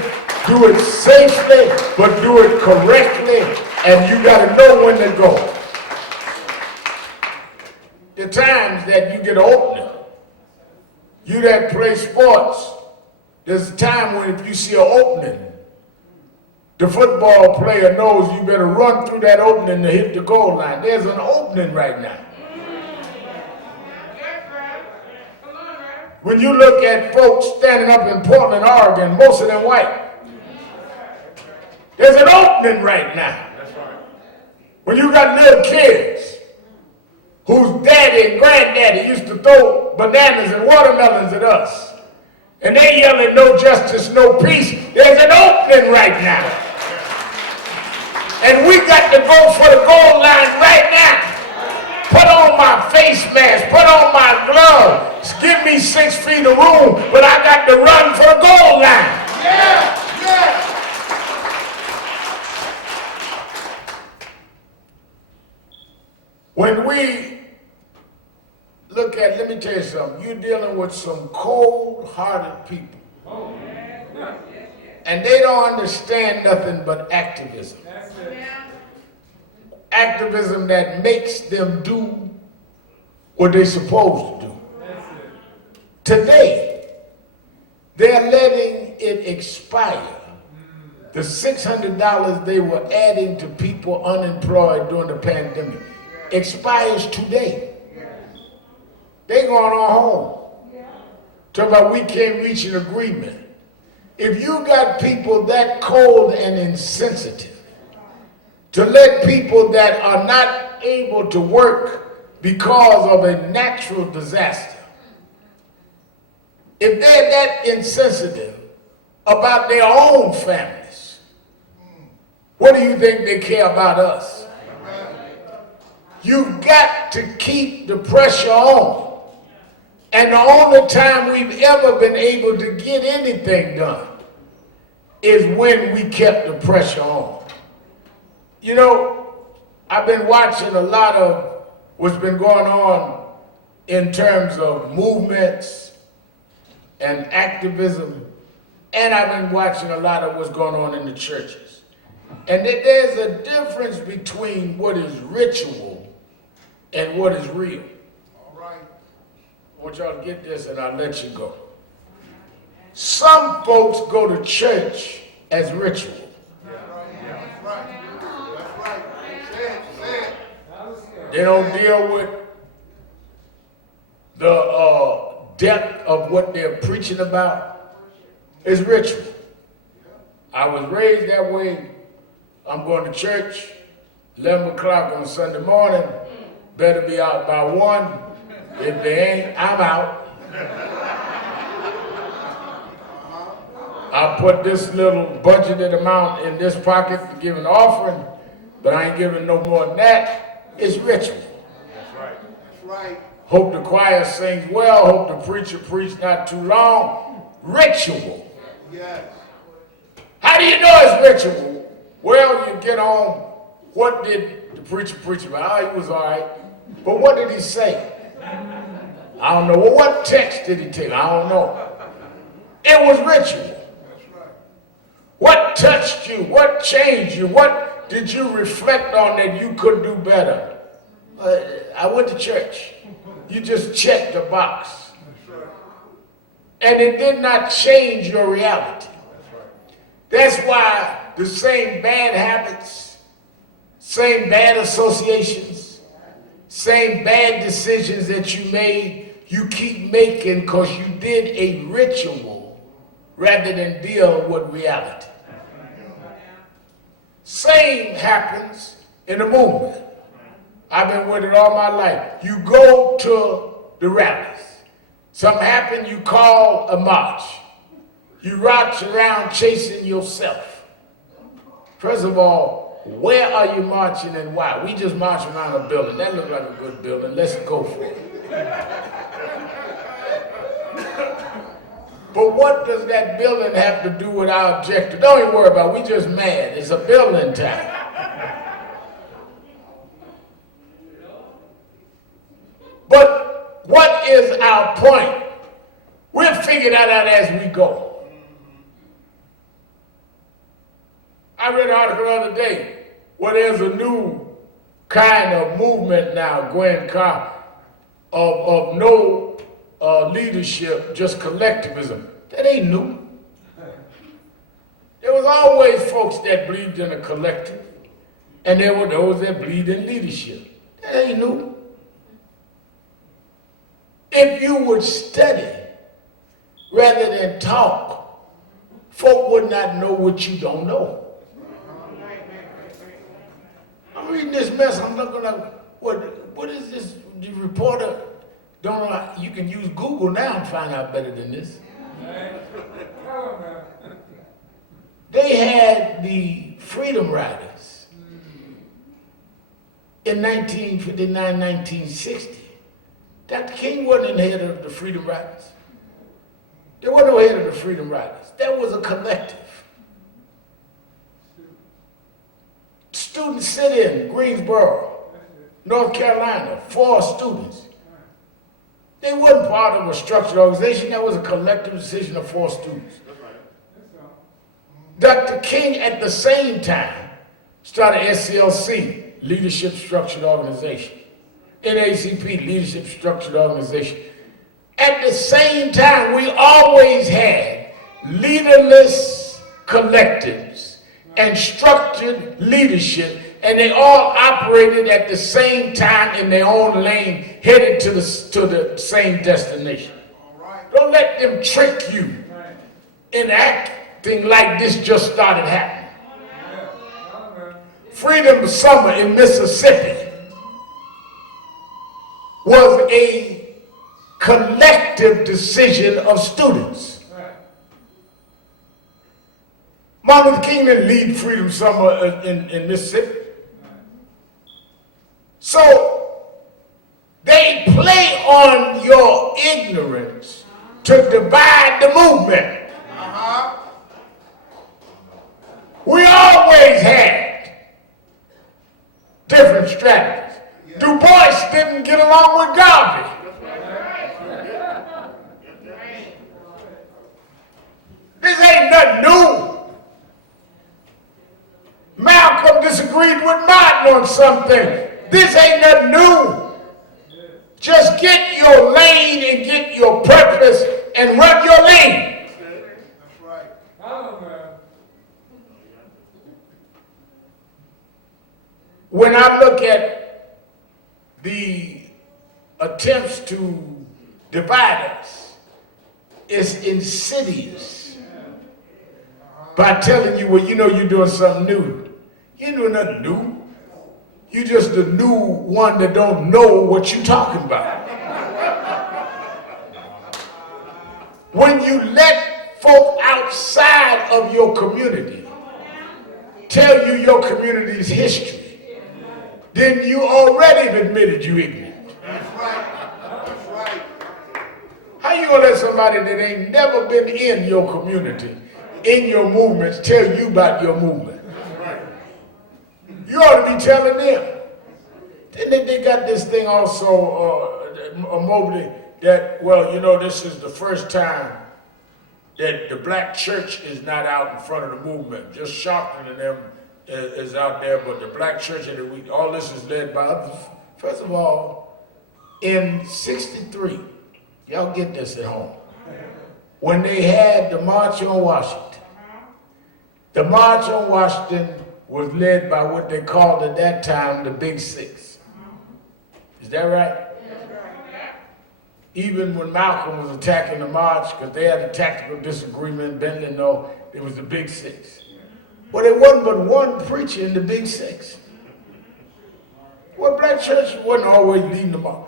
Do it safely, but do it correctly, and you got to know when to go. The times that you get opening, you that play sports, there's a time when if you see an opening, the football player knows you better run through that opening to hit the goal line. There's an opening right now. When you look at folks standing up in Portland, Oregon, most of them white. There's an opening right now. When you got little kids whose daddy and granddaddy used to throw bananas and watermelons at us, and they yelling, no justice, no peace, there's an opening right now. And we got to go for the goal line right now. Put on my face mask, put on my gloves, give me 6 feet of room, but I got to run for the goal line. Yeah, yeah. When we look at, let me tell you something, you're dealing with some cold-hearted people. And they don't understand nothing but activism. Activism that makes them do what they're supposed to do. Today, they're letting it expire. The $600 they were adding to people unemployed during the pandemic expires today. They're going on home. Talk about we can't reach an agreement. If you got people that cold and insensitive to let people that are not able to work because of a natural disaster, if they're that insensitive about their own families, what do you think they care about us? You've got to keep the pressure on. And the only time we've ever been able to get anything done is when we kept the pressure on. You know, I've been watching a lot of what's been going on in terms of movements and activism, and I've been watching a lot of what's going on in the churches. And there's a difference between what is ritual and what is real. All right. I want y'all to get this and I'll let you go. Some folks go to church as ritual. They don't deal with the depth of what they're preaching about. It's ritual. I was raised that way. I'm going to church, 11 o'clock on Sunday morning. Better be out by 1. If they ain't, I'm out. I put this little budgeted amount in this pocket to give an offering, but I ain't giving no more than that. It's ritual. That's right. That's right. Hope the choir sings well. Hope the preacher preach not too long. Ritual. Yes. How do you know it's ritual? Well, you get on, what did the preacher preach about? Oh, he was all right. But what did he say? I don't know. Well, what text did he take? I don't know. It was ritual. What touched you? What changed you? What did you reflect on that you could do better? I went to church. You just checked the box. And it did not change your reality. That's why the same bad habits, same bad associations, same bad decisions that you made, you keep making because you did a ritual rather than deal with reality. Same happens in the movement. I've been with it all my life. You go to the rallies. Something happened, you call a march. You march around chasing yourself. First of all, where are you marching and why? We just march around a building. That looks like a good building. Let's go for it. But what does that building have to do with our objective? Don't even worry about it. We just mad. It's a building time. But what is our point? We'll figure that out as we go. I read an article the other day where there's a new kind of movement now going of no leadership, just collectivism. That ain't new. There was always folks that believed in a collective, and there were those that believed in leadership. That ain't new. If you would study rather than talk, folk would not know what you don't know. I'm reading this mess, I'm looking at, what is this? The reporter don't know how, you can use Google now and find out better than this. They had the Freedom Riders in 1959, 1960. Dr. King wasn't in the head of the Freedom Riders. There wasn't no head of the Freedom Riders. That was a collective. Students sit in Greensboro, North Carolina, 4 students. They wasn't part of a structured organization. That was a collective decision of 4 students. Dr. King, at the same time, started SCLC, Leadership Structured Organization. NACP, Leadership Structured Organization. At the same time, we always had leaderless collectives and structured leadership, and they all operated at the same time in their own lane, headed to the same destination. Don't let them trick you in acting like this just started happening. Freedom Summer in Mississippi was a collective decision of students. Martin Luther King didn't lead Freedom Summer in Mississippi. So they play on your ignorance to divide the movement. We always had different strategies. Du Bois didn't get along with Garvey. This ain't nothing new. Malcolm disagreed with Martin on something. This ain't nothing new. Just get your lane and get your purpose and run your lane. That's right. When I look at the attempts to divide us, it's insidious. By telling you, well, you know you're doing something new. You ain't doing nothing new. You just the new one that don't know what you're talking about. When you let folk outside of your community tell you your community's history, then you already have admitted you ignorant. That's right. That's right. How you gonna let somebody that ain't never been in your community, in your movements, tell you about your movement? You ought to be telling them. Then they got this thing also, Mobley, that, well, you know, this is the first time that the black church is not out in front of the movement. Just Sharpton and them is out there, but the black church, and all this is led by others. First of all, in '63, y'all get this at home, when they had the March on Washington, the March on Washington was led by what they called at that time the Big Six. Is that right? Even when Malcolm was attacking the march, because they had a tactical disagreement, Ben didn't know, it was the Big Six. Well, there wasn't but one preacher in the Big Six. Well, black church wasn't always leading the march.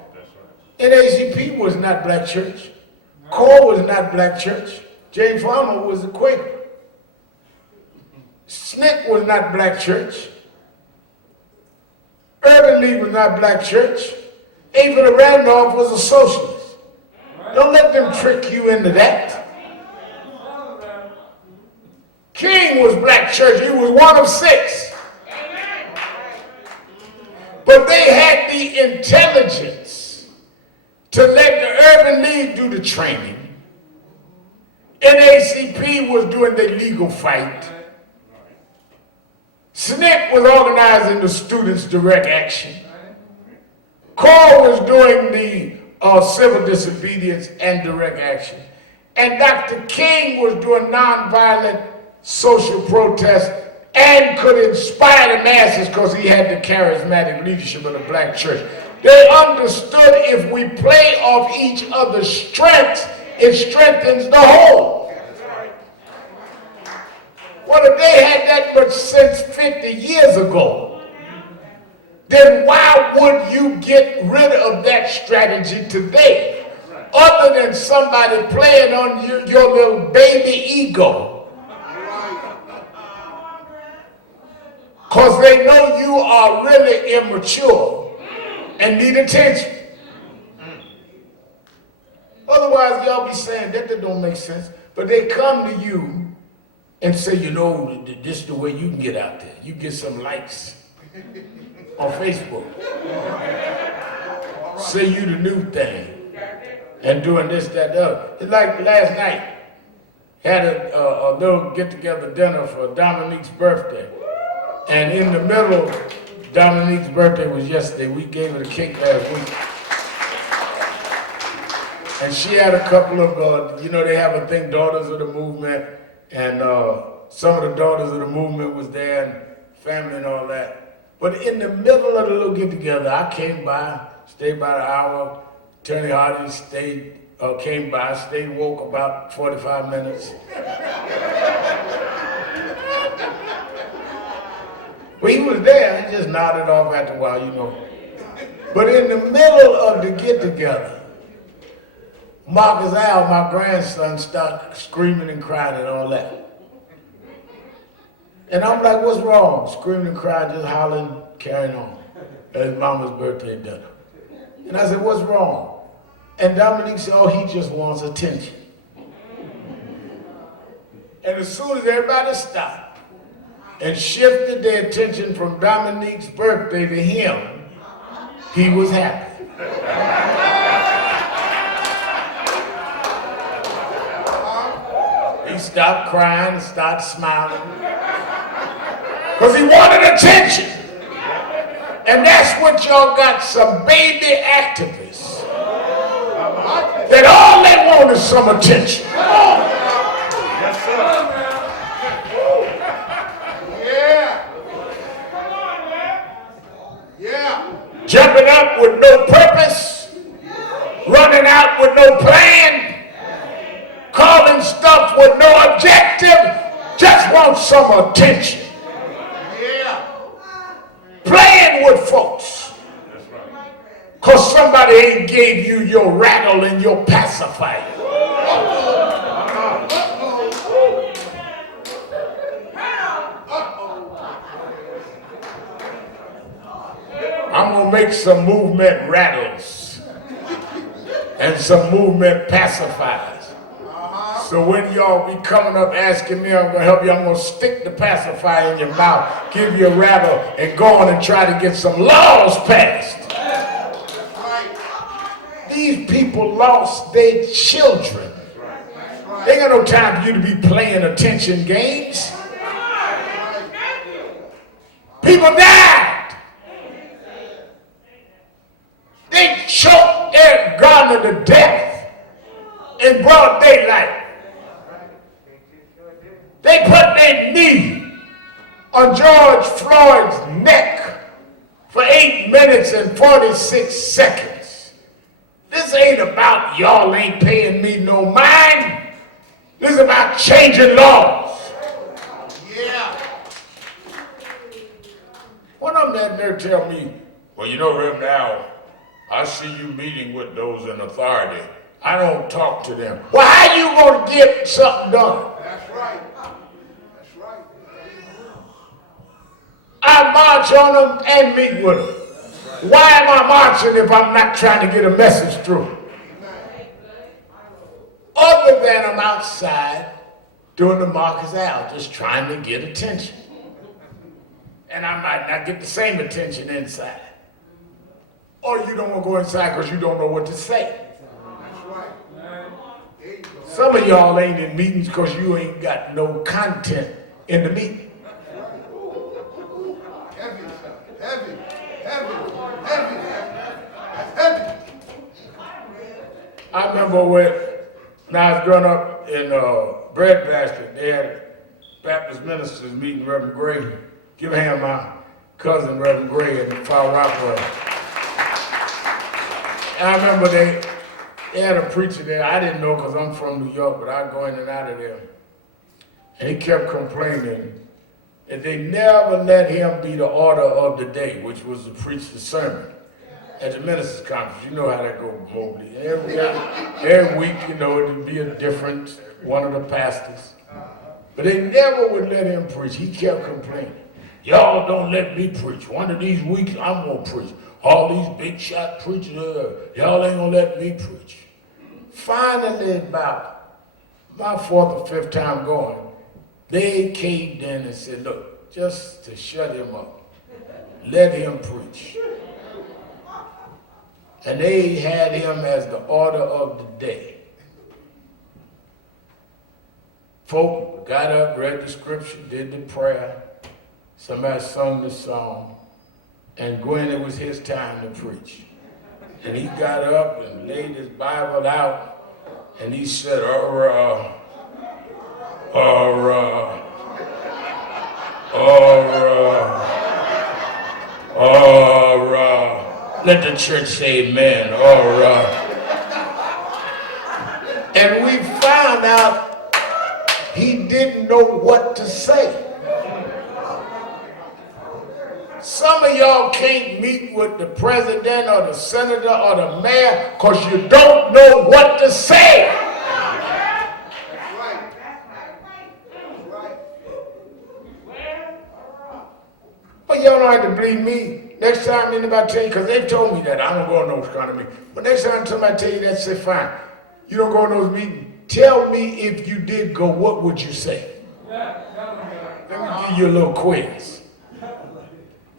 NACP was not black church. CORE was not black church. James Farmer was a Quaker. SNCC was not black church. Urban League was not black church. Ava Randolph was a socialist. Don't let them trick you into that. King was black church. He was one of 6. But they had the intelligence to let the Urban League do the training. NACP was doing the legal fight. SNCC was organizing the students' direct action. CORE was doing the civil disobedience and direct action. And Dr. King was doing nonviolent social protest and could inspire the masses because he had the charismatic leadership of the black church. They understood if we play off each other's strengths, it strengthens the whole. Well, if they had that much sense 50 years ago, then why would you get rid of that strategy today? Other than somebody playing on your little baby ego. Because they know you are really immature and need attention. Otherwise, y'all be saying that don't make sense. But they come to you and say, you know, this is the way you can get out there. You get some likes on Facebook. Say you the new thing. And doing this, that, the other. It's like last night, had a little get-together dinner for Dominique's birthday. And in the middle, Dominique's birthday was yesterday. We gave her the cake last week. And she had a couple of, you know, they have a thing, Daughters of the Movement. And some of the Daughters of the Movement was there, and family and all that. But in the middle of the little get-together, I came by, stayed about an hour. Attorney Hardy came by, stayed woke about 45 minutes. Well, he was there, he just nodded off after a while, you know. But in the middle of the get-together, Marcus Al, my grandson, started screaming and crying and all that. And I'm like, what's wrong? Screaming and crying, just hollering, carrying on. At his mama's birthday dinner. And I said, what's wrong? And Dominique said, oh, he just wants attention. And as soon as everybody stopped and shifted their attention from Dominique's birthday to him, he was happy. He stopped crying and started smiling. Because he wanted attention. And that's what y'all got, some baby activists. That all they want is some attention. Yes, sir. Yeah. Yeah. Jumping up with no purpose, running out with no plan, calling stuff with no objective, just want some attention. Yeah. Playing with folks. Because somebody ain't gave you your rattle and your pacifier. I'm going to make some movement rattles and some movement pacifiers. So when y'all be coming up asking me, I'm going to help you, I'm going to stick the pacifier in your mouth, give you a rattle, and go on and try to get some laws passed. These people lost their children. They ain't got no time for you to be playing attention games. People died. They choked Eric Garner to death in broad daylight. They put their knee on George Floyd's neck for 8 minutes and 46 seconds. This ain't about y'all ain't paying me no mind. This is about changing laws. Yeah. One of them that there tell me, well, you know, Rev, now, I see you meeting with those in authority. I don't talk to them. Well, how you gonna get something done? That's right. That's right. I march on them and meet with them. Why am I marching if I'm not trying to get a message through? Other than I'm outside doing the Marcus Al, just trying to get attention. And I might not get the same attention inside. Or you don't want to go inside because you don't know what to say. Some of y'all ain't in meetings because you ain't got no content in the meeting. I remember when I was growing up in Breadbasket, they had Baptist ministers meeting Reverend Gray. Give a hand my cousin Reverend Gray in Far Rockaway. I remember they had a preacher there. I didn't know because I'm from New York, but I'd go in and out of there. And he kept complaining that they never let him be the order of the day, which was to preach the sermon at the ministers' conference. You know how that goes, Mobley. Every week, you know, it would be a different one of the pastors. But they never would let him preach. He kept complaining. Y'all don't let me preach. One of these weeks, I'm going to preach. All these big shot preachers, y'all ain't going to let me preach. Finally, about my fourth or fifth time going, they caved in and said, look, just to shut him up, let him preach. And they had him as the order of the day. Folk got up, read the scripture, did the prayer. Somebody sung the song. And Gwen, it was his time to preach. And he got up and laid his Bible out. And he said, let the church say amen. And we found out he didn't know what to say. Some of y'all can't meet with the president or the senator or the mayor because you don't know what to say. But y'all don't have to believe me. Next time anybody tell you, because they've told me that, I don't go on those kind of meetings. But next time somebody tell you that, say fine. You don't go on those meetings. Tell me if you did go, what would you say? Let me give you a little quiz.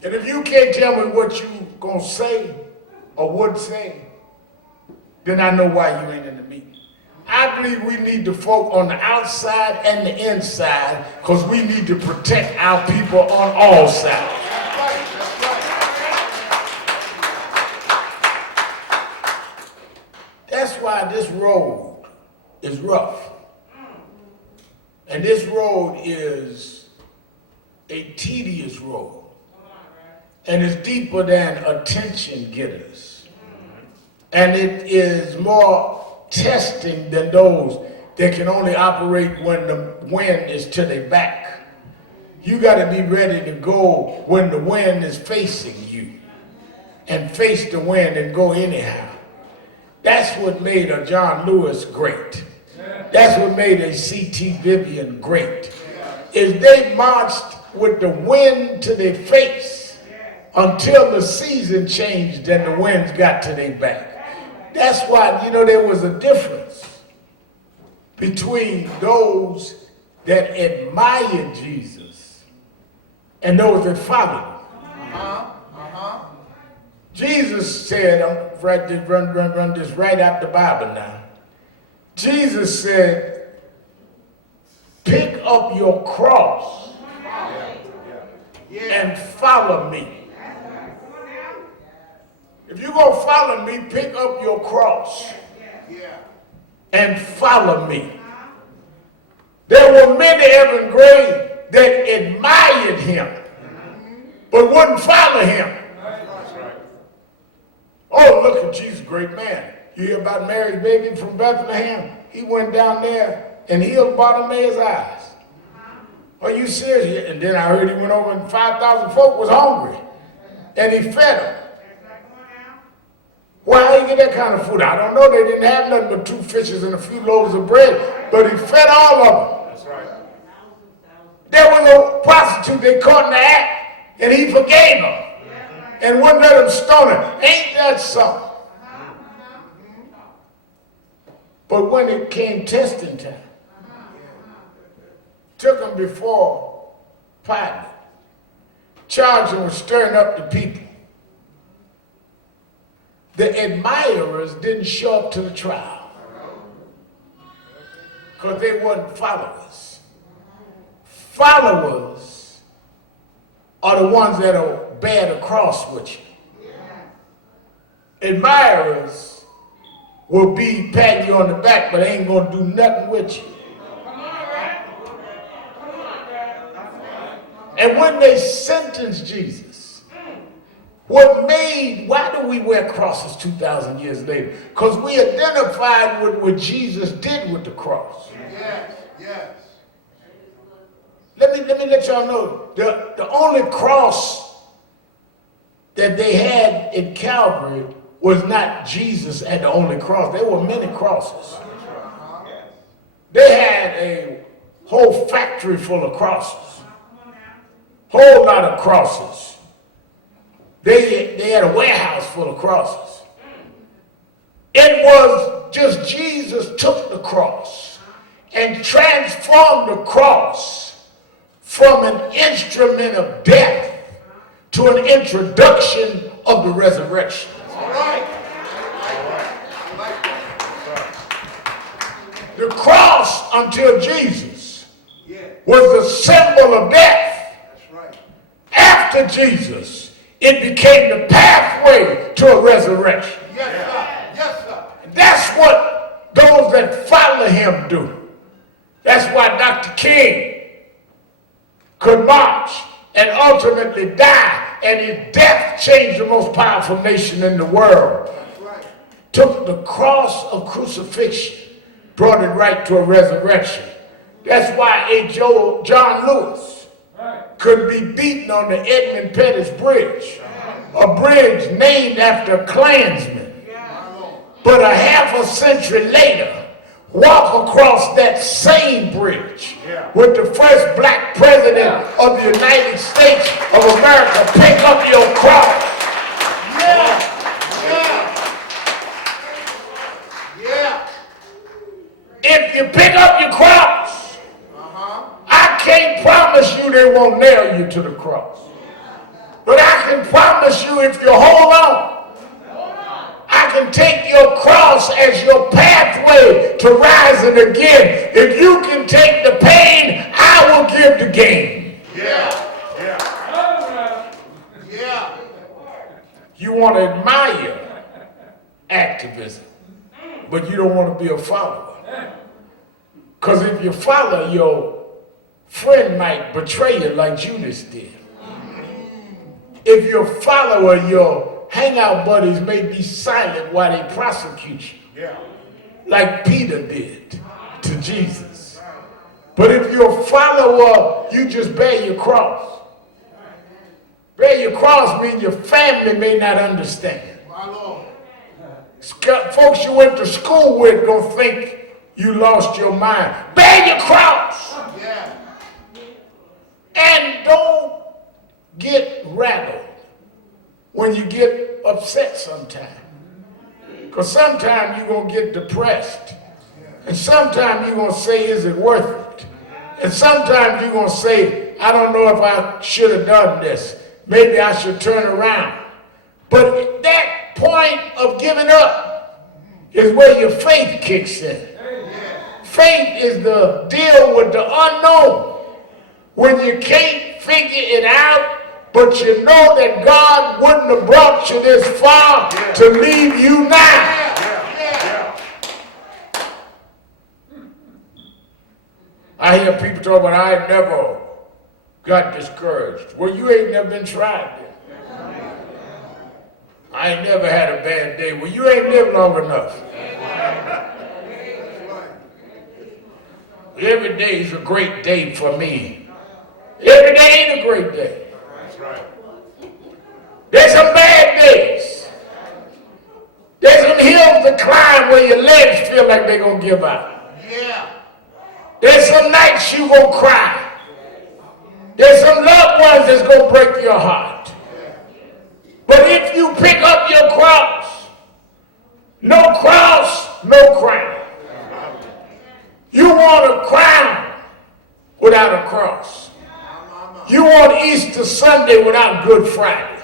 And if you can't tell me what you gonna say or would say, then I know why you ain't in the meeting. I believe we need the folk on the outside and the inside because we need to protect our people on all sides. That's why this road is rough. And this road is a tedious road. And it's deeper than attention getters. And it is more testing than those that can only operate when the wind is to their back. You got to be ready to go when the wind is facing you and face the wind and go anyhow. That's what made a John Lewis great. That's what made a C.T. Vivian great. Is they marched with the wind to their face until the season changed and the winds got to their back. That's why, you know, there was a difference between those that admired Jesus and those that followed him. Jesus said, I'm right to run this right out the Bible now. Jesus said, pick up your cross and follow me. If you're going to follow me, pick up your cross and follow me. There were many, Evan Gray, that admired him, but wouldn't follow him. Oh, look at Jesus, great man. You hear about Mary's baby from Bethlehem? He went down there and healed Bartimaeus' eyes. Are you serious? And then I heard he went over and 5,000 folk was hungry. And he fed them. Well, how you get that kind of food? I don't know. They didn't have nothing but 2 fishes and a few loaves of bread. But he fed all of them. That's right. There was a prostitute they caught in the act, and he forgave them. And wouldn't let them stone her. Ain't that something? But when it came testing time, took him before Pilate, charged him with stirring up the people. The admirers didn't show up to the trial because they weren't followers. Followers are the ones that'll bear the cross with you. Admirers will be patting you on the back, but they ain't gonna do nothing with you. And when they sentenced Jesus, why do we wear crosses 2,000 years later? Because we identified with what Jesus did with the cross. Yes, yes. Let me let y'all know, the only cross that they had in Calvary was not Jesus at the only cross. There were many crosses. They had a whole factory full of crosses. Whole lot of crosses. They had a warehouse full of crosses. It was just Jesus took the cross and transformed the cross from an instrument of death to an introduction of the resurrection. All right. The cross until Jesus was the symbol of death. That's right. After Jesus, it became the pathway to a resurrection. Yes, sir. Yes, sir. That's what those that follow him do. That's why Dr. King could march and ultimately die, and his death changed the most powerful nation in the world. That's right. Took the cross of crucifixion, brought it right to a resurrection. That's why John Lewis could be beaten on the Edmund Pettus Bridge, a bridge named after a Klansman. But a half a century later, walk across that same bridge with the first black president of the United States of America pick up your cross. Yeah. If you pick up your cross, I can't promise you they won't nail you to the cross. But I can promise you if you hold on, I can take your cross as your pathway to rising again. If you can take the pain, I will give the gain. Yeah. You want to admire activism, but you don't want to be a follower. Because if you follow, your friend might betray you like Judas did. If you're a follower, your hangout buddies may be silent while they prosecute you, like Peter did to Jesus. But if you're a follower, you just bear your cross. Bear your cross means your family may not understand. My Lord. Folks you went to school with don't think you lost your mind. Bear your cross. Yeah. And don't get rattled when you get upset sometimes. Because sometimes you're going to get depressed. And sometimes you're going to say, is it worth it? And sometimes you're going to say, I don't know if I should have done this. Maybe I should turn around. But that point of giving up is where your faith kicks in. Faith is the deal with the unknown. When you can't figure it out, but you know that God wouldn't have brought you this far to leave you now. I hear people talk about, I never got discouraged. Well, you ain't never been tried then. I ain't never had a bad day. Well, you ain't lived long enough. Every day is a great day for me. Every day ain't a great day. There's some bad days. There's some hills to climb where your legs feel like they're going to give out. There's some nights you going to cry. There's some loved ones that's going to break your heart. But if you pick up your cross, no cross, no crown. You want a crown without a cross. You want Easter Sunday without Good Friday.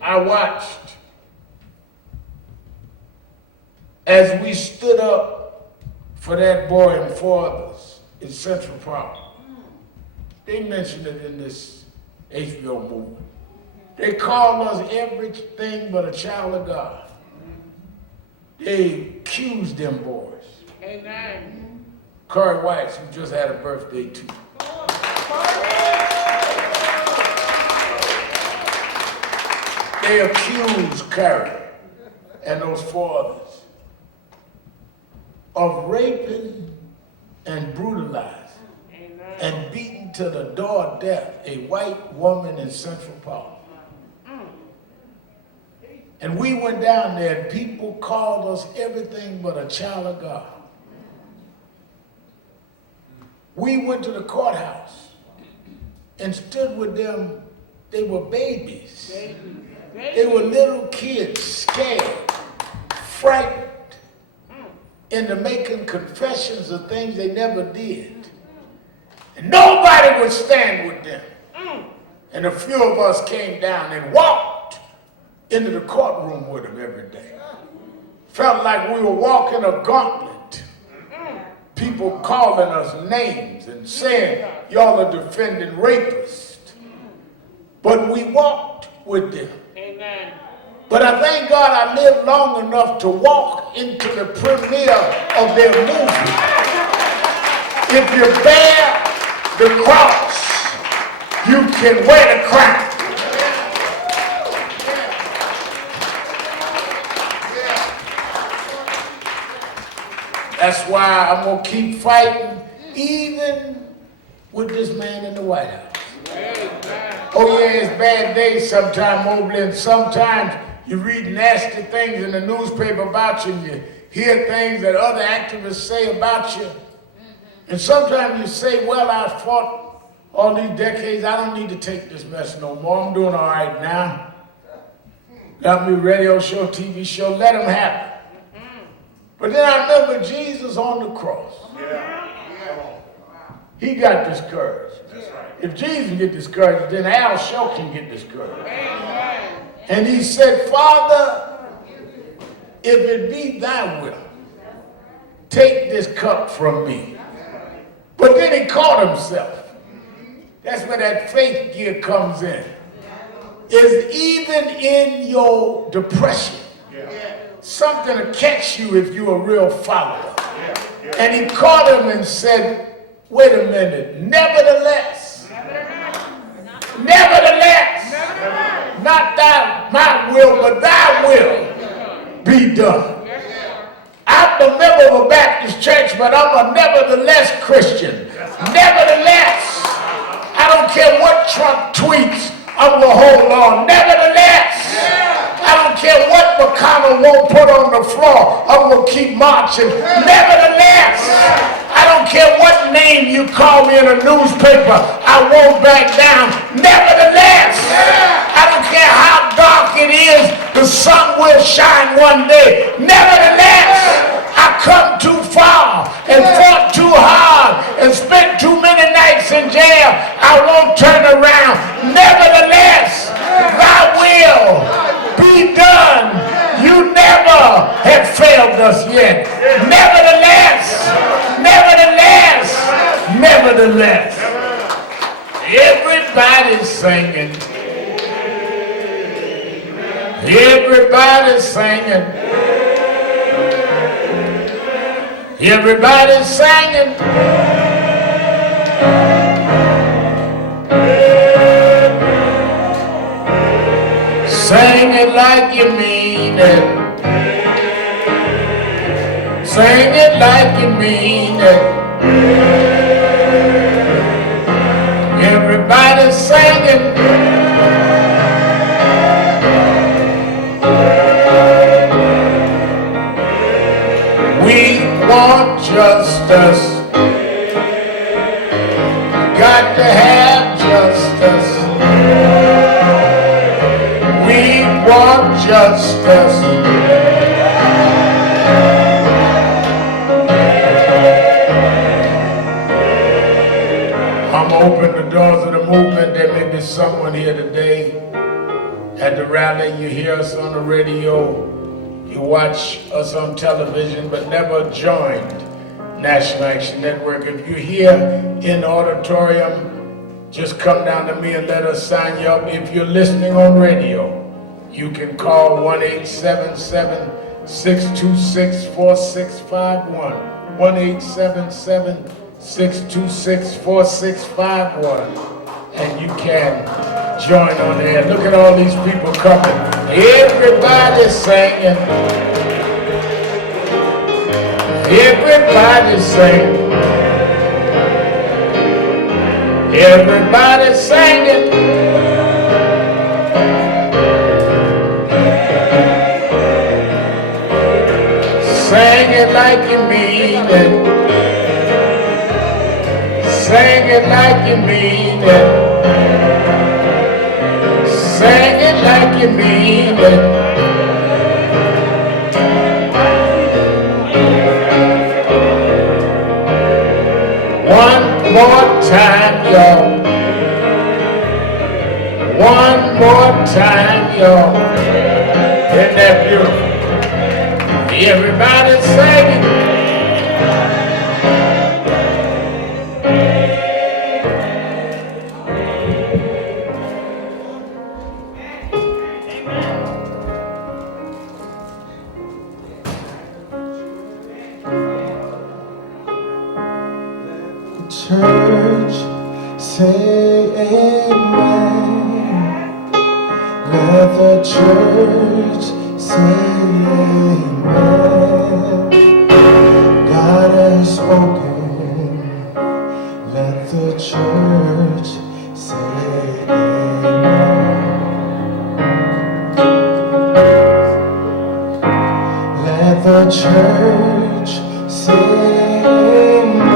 I watched as we stood up for that boy and four others in Central Park. They mentioned it in this HBO movie. They called us everything but a child of God. They accused them boys. Amen. Corey White, who just had a birthday too. They accused Carrie and those four others of raping and brutalizing and beating to the door of death a white woman in Central Park. And we went down there and people called us everything but a child of God. We went to the courthouse and stood with them. They were babies. They were little kids, scared, frightened, into making confessions of things they never did. And nobody would stand with them. And a few of us came down and walked into the courtroom with them every day. Felt like we were walking a gauntlet. People calling us names and saying, y'all are defending rapists. But we walked with them. Amen. But I thank God I lived long enough to walk into the premiere of their movie. If you bear the cross, you can wear the crown. That's why I'm going to keep fighting, even with this man in the White House. Oh yeah, it's bad days sometimes, Mobley, and sometimes you read nasty things in the newspaper about you, and you hear things that other activists say about you. And sometimes you say, well, I fought all these decades, I don't need to take this mess no more. I'm doing all right now. Got me radio show, TV show, let them have it. But then I remember Jesus on the cross. He got discouraged. If Jesus get discouraged, then Al Sharpton can get discouraged. And he said, Father, if it be thy will, take this cup from me. But then he caught himself. That's where that faith gear comes in. Is even in your depression, something to catch you if you're a real follower. And he caught him and said, wait a minute, nevertheless, not my will, but thy will be done. I'm a member of a Baptist church, but I'm a nevertheless Christian. Nevertheless, I don't care what Trump tweets, I'm going to hold on. Nevertheless, I don't care what McConnell won't put on the floor, I'm going to keep marching. Nevertheless, I don't care what name you call me in a newspaper, I won't back down. Nevertheless, I don't care how dark it is, the sun will shine one day. Nevertheless, I come too far and fought too hard and spent too many nights in jail, I won't turn around. Nevertheless, thy will be done. You never have failed us yet. Nevertheless, everybody's singing. Everybody's singing. Everybody's singing. Sing it like you mean it. Sing it like you mean it. Everybody's singing. We want justice. Got to have justice. We want justice. open the doors of the movement. There may be someone here today at the rally. You hear us on the radio, you watch us on television, but never joined National Action Network. If you're here in the auditorium, just come down to me and let us sign you up. If you're listening on radio, you can call 1-877-626-4651. 1-877-626-4651. And you can join on there. Look at all these people coming. Everybody's singing. Everybody's singing. Everybody's singing. Sing it like you mean it. Sing it like you mean it. Sing it like you mean it. One more time, y'all. One more time, y'all. Isn't that beautiful? Everybody's singing. Church, say amen. Let the church say amen. God has spoken. Let the church say amen. Let the church say amen.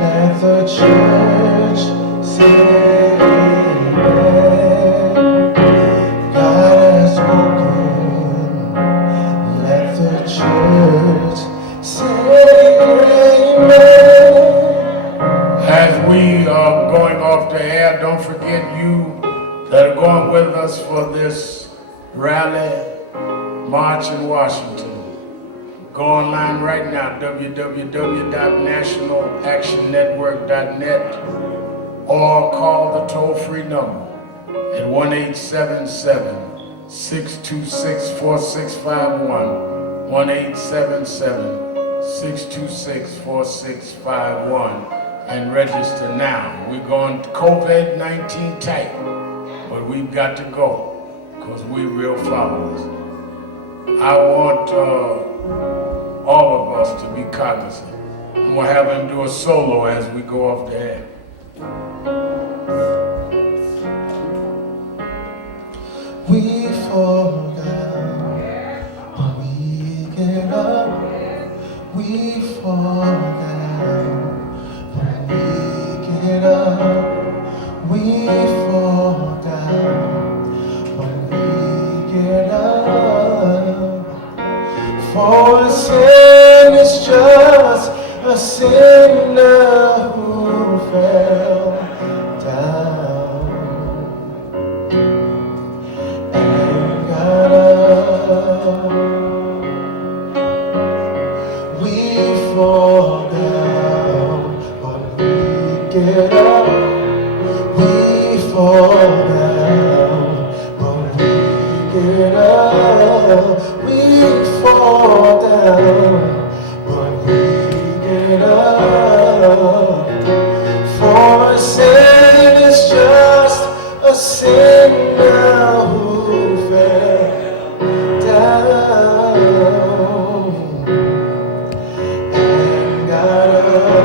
Let the church say amen. God has spoken. Let the church say amen. As we are going off the air, don't forget you that are going with us for this rally, march in Washington. Go online right now, www.nationalactionnetwork.net, or call the toll-free number at 1-877-626-4651, 1-877-626-4651, and register now. We're going COVID-19 tight, but we've got to go because we're real followers. I want all of us to be cognizant. I'm going to have him do a solo as we go off the air. We fall down, but we get up. We fall down, but we get up. We fall down, but we get up. For a sin is just a sinner who fell down and got up. We fall down, but we get up. We fall down, but we get up. We fall down, but we get up. For a sin is just a sinner who fell down and got up.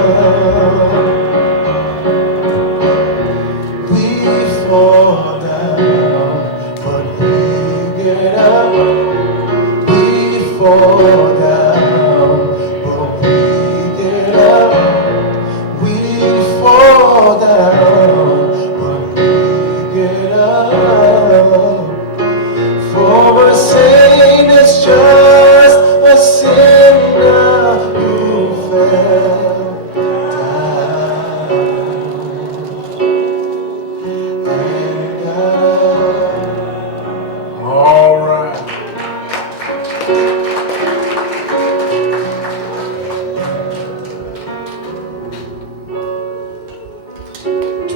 We fall down, but we get up. We fall down, but we get up. We fall down, but we get up.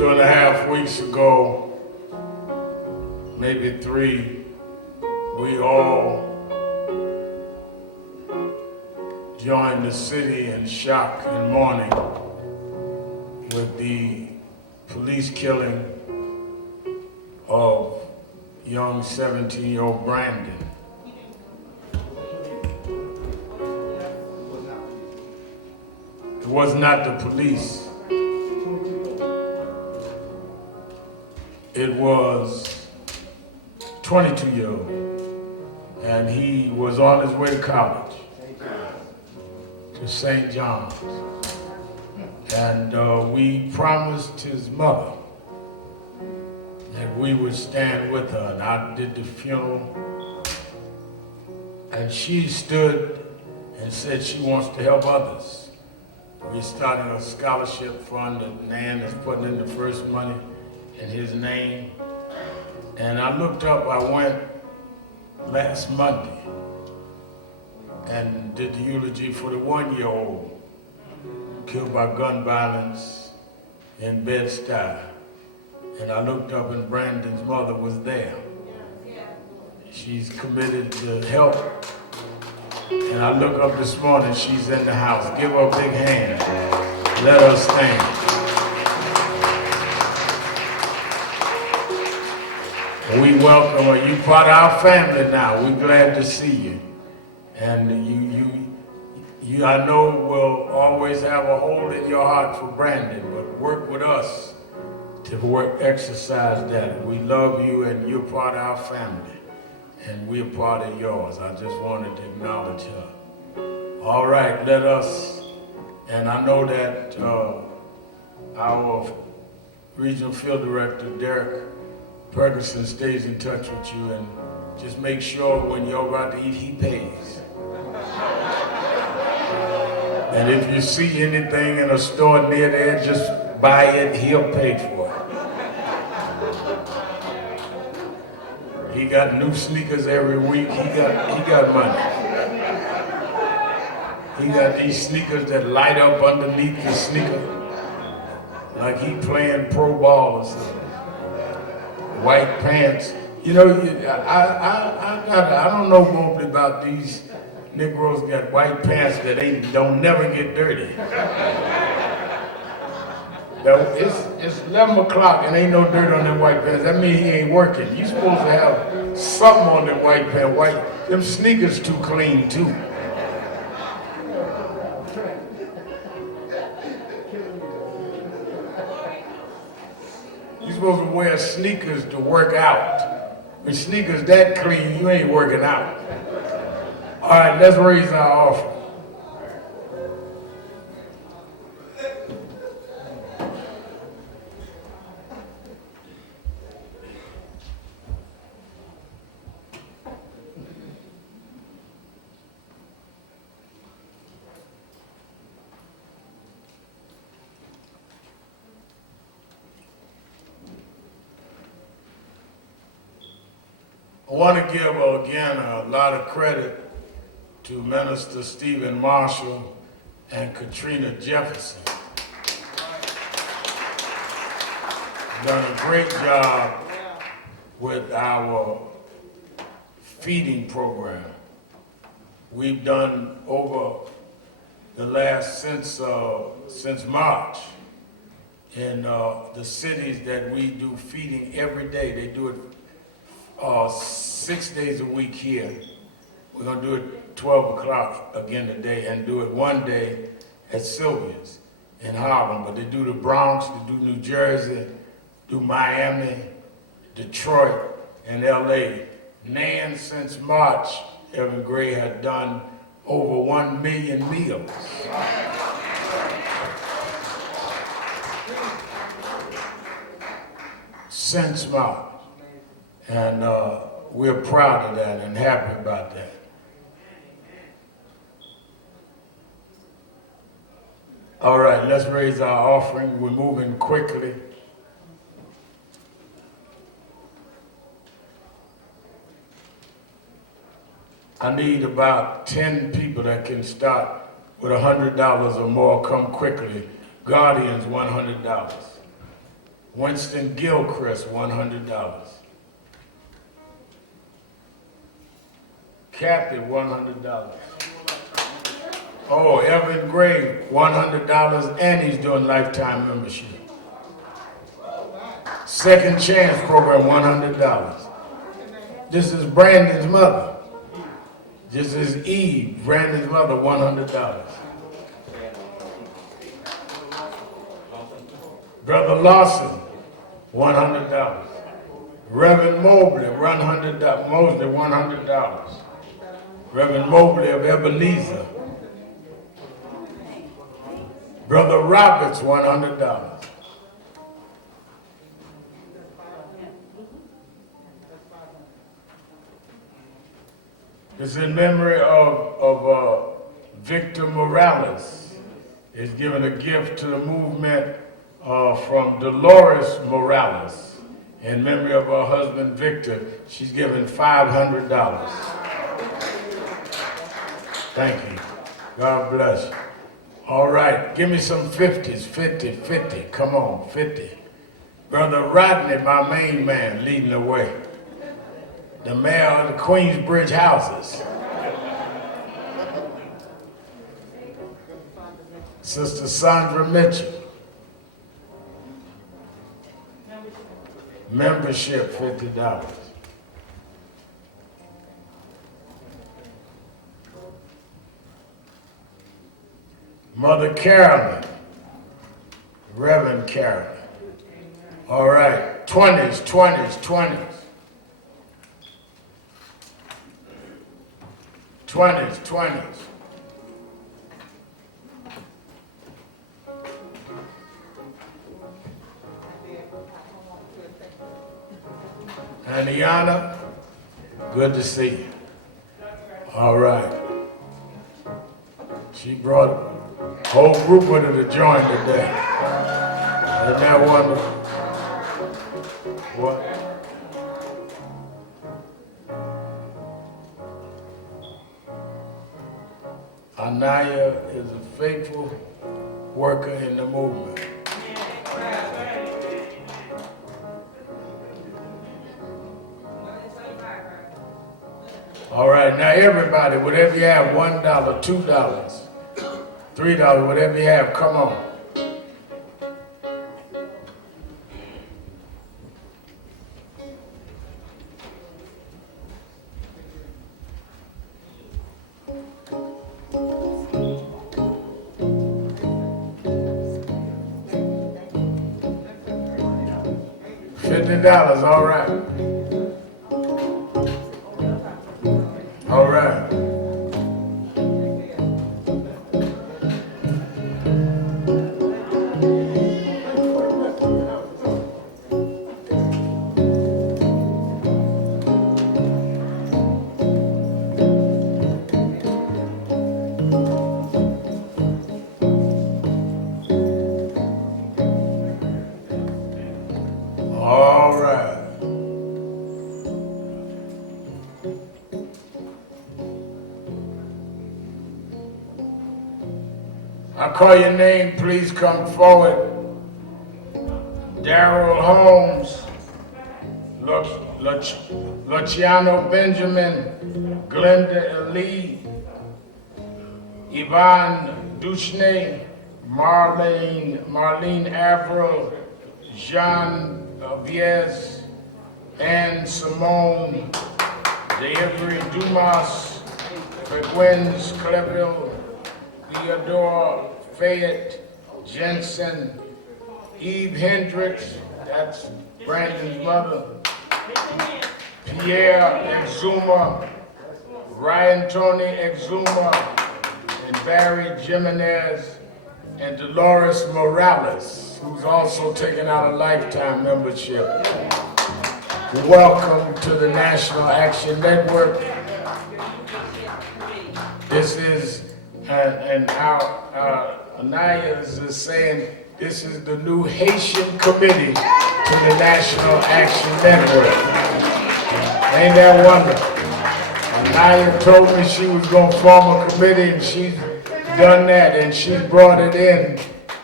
2.5 weeks ago, maybe 3, we all joined the city in shock and mourning with the police killing of young 17-year-old Brandon. It was not the police. It was 22-year-old, and he was on his way to college, to St. John's. And we promised his mother that we would stand with her, and I did the funeral. And she stood and said she wants to help others. We started a scholarship fund that Nan is putting in the first money in his name. And I looked up, I went last Monday and did the eulogy for the 1-year-old killed by gun violence in Bed-Stuy. And I looked up and Brandon's mother was there. She's committed to help. And I look up this morning, she's in the house. Give her a big hand. Let her stand. We welcome her. You part of our family now. We're glad to see you. And you I know will always have a hold in your heart for Brandon, but work with us to exercise that. We love you and you're part of our family. And we're part of yours. I just wanted to acknowledge her. All right, let us, and I know that our regional field director, Derek Ferguson, stays in touch with you, and just make sure when you're about to eat, he pays. And if you see anything in a store near there, just buy it, he'll pay for it. He got new sneakers every week. He got money. He got these sneakers that light up underneath the sneaker, like he playing pro ball or something. White pants. You know, I don't know more about these Negroes got white pants that don't never get dirty. It's 11 o'clock and ain't no dirt on them white pants. That means he ain't working. You supposed to have something on them white pants. Them sneakers too clean too. You supposed to wear sneakers to work out. With sneakers that clean, you ain't working out. All right, let's raise our offering. I want to give again a lot of credit to Minister Stephen Marshall and Katrina Jefferson. Done a great job with our feeding program. We've done over the last since March in the cities that we do feeding every day. They do it 6 days a week here. We're gonna do it 12 o'clock again today and do it one day at Sylvia's in Harlem. But they do the Bronx, they do New Jersey, do Miami, Detroit, and LA. Nan, since March, Evan Gray had done over 1 million meals. Since March. And we're proud of that and happy about that. All right, let's raise our offering. We're moving quickly. I need about 10 people that can start with $100 or more. Come quickly. Guardians, $100. Winston Gilchrist, $100. Kathy, $100. Oh, Evan Gray, $100, and he's doing lifetime membership. Second Chance Program, $100. This is Brandon's mother. This is Eve, Brandon's mother, $100. Brother Lawson, $100. Reverend Mobley, $100. Reverend Mobley of Ebenezer. Brother Roberts, $100. It's in memory of Victor Morales. He's given a gift to the movement from Dolores Morales. In memory of her husband Victor, she's given $500. Thank you. God bless you. All right, give me some 50s, 50. Come on, 50. Brother Rodney, my main man, leading the way. The mayor of the Queensbridge houses. Sister Sandra Mitchell. Membership, $50. Mother Carolyn, Reverend Carolyn. All right, 20s. 20s. And Iana, good to see you. All right. She brought a whole group with her to join today. Isn't that wonderful? What? Anaya is a faithful worker in the movement. All right, now everybody, whatever you have, $1, $2, $3, whatever you have, come on. $50, all right. All right. All right. I call your name, please come forward. Darrell Holmes, Luciano Benjamin, Glenda Lee, Yvonne Duchesne, Marlene Averill, Jean Viez, Anne Simone, Deidre Dumas, Frequenz Cleville, Theodore Fayette, Jensen, Eve Hendricks, that's Brandon's mother, Pierre Exuma, Ryan Tony Exuma, and Barry Jimenez, and Dolores Morales, who's also taken out a lifetime membership. Welcome to the National Action Network. This is, and our Anaya is saying, this is the new Haitian committee to the National Action Network. Ain't that wonderful? Anaya told me she was going to form a committee, and she's done that, and she brought it in,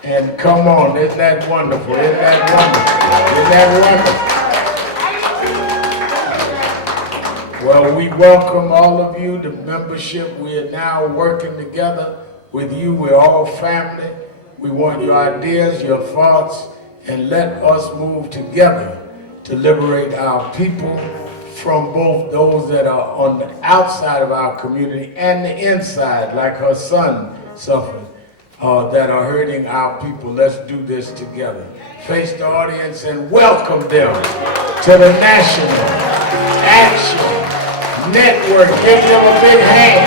And come on, isn't that wonderful? Isn't that wonderful? Isn't that wonderful? Well, we welcome all of you to membership. We are now working together with you. We're all family. We want your ideas, your thoughts, and let us move together to liberate our people from both those that are on the outside of our community and the inside, like her son suffered, that are hurting our people. Let's do this together. Face the audience and welcome them to the National Action Network. Give them a big hand.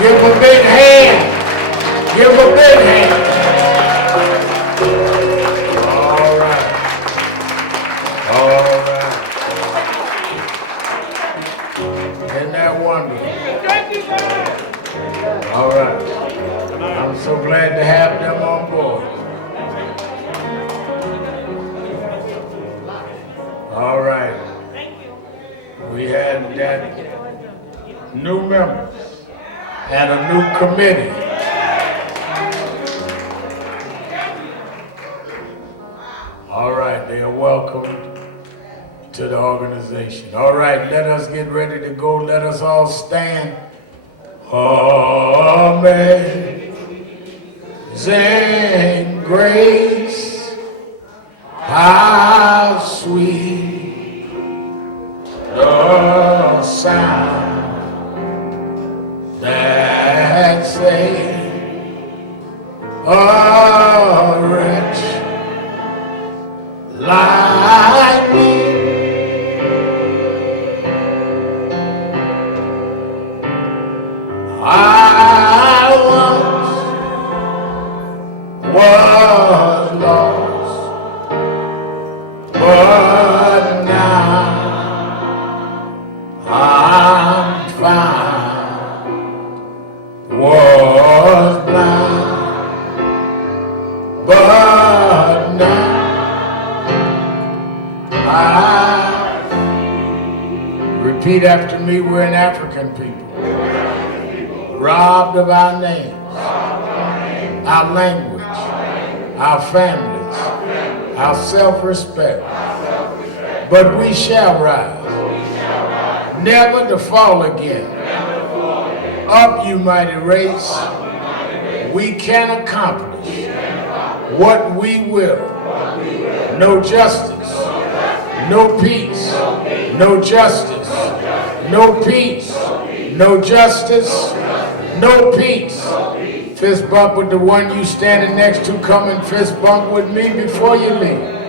Give them a big hand. Give them a big hand. All right. All right. Isn't that wonderful? All right. I'm so glad to have them on board. All right. We had that new members and a new committee. All right, they are welcome to the organization. All right, let us get ready to go. Let us all stand. Amazing grace, how sweet the sound that saved a wretch like me. I once was lost, but now I'm found. Was blind, but now I repeat after me. We're an African people. Robbed of our names, our language, our families, our self-respect. But we shall rise, never to fall again. Up, you mighty race, we can accomplish what we will. No justice, no peace, no justice, no peace, no justice, no peace. Fist bump with the one you standing next to. Come and fist bump with me before you leave.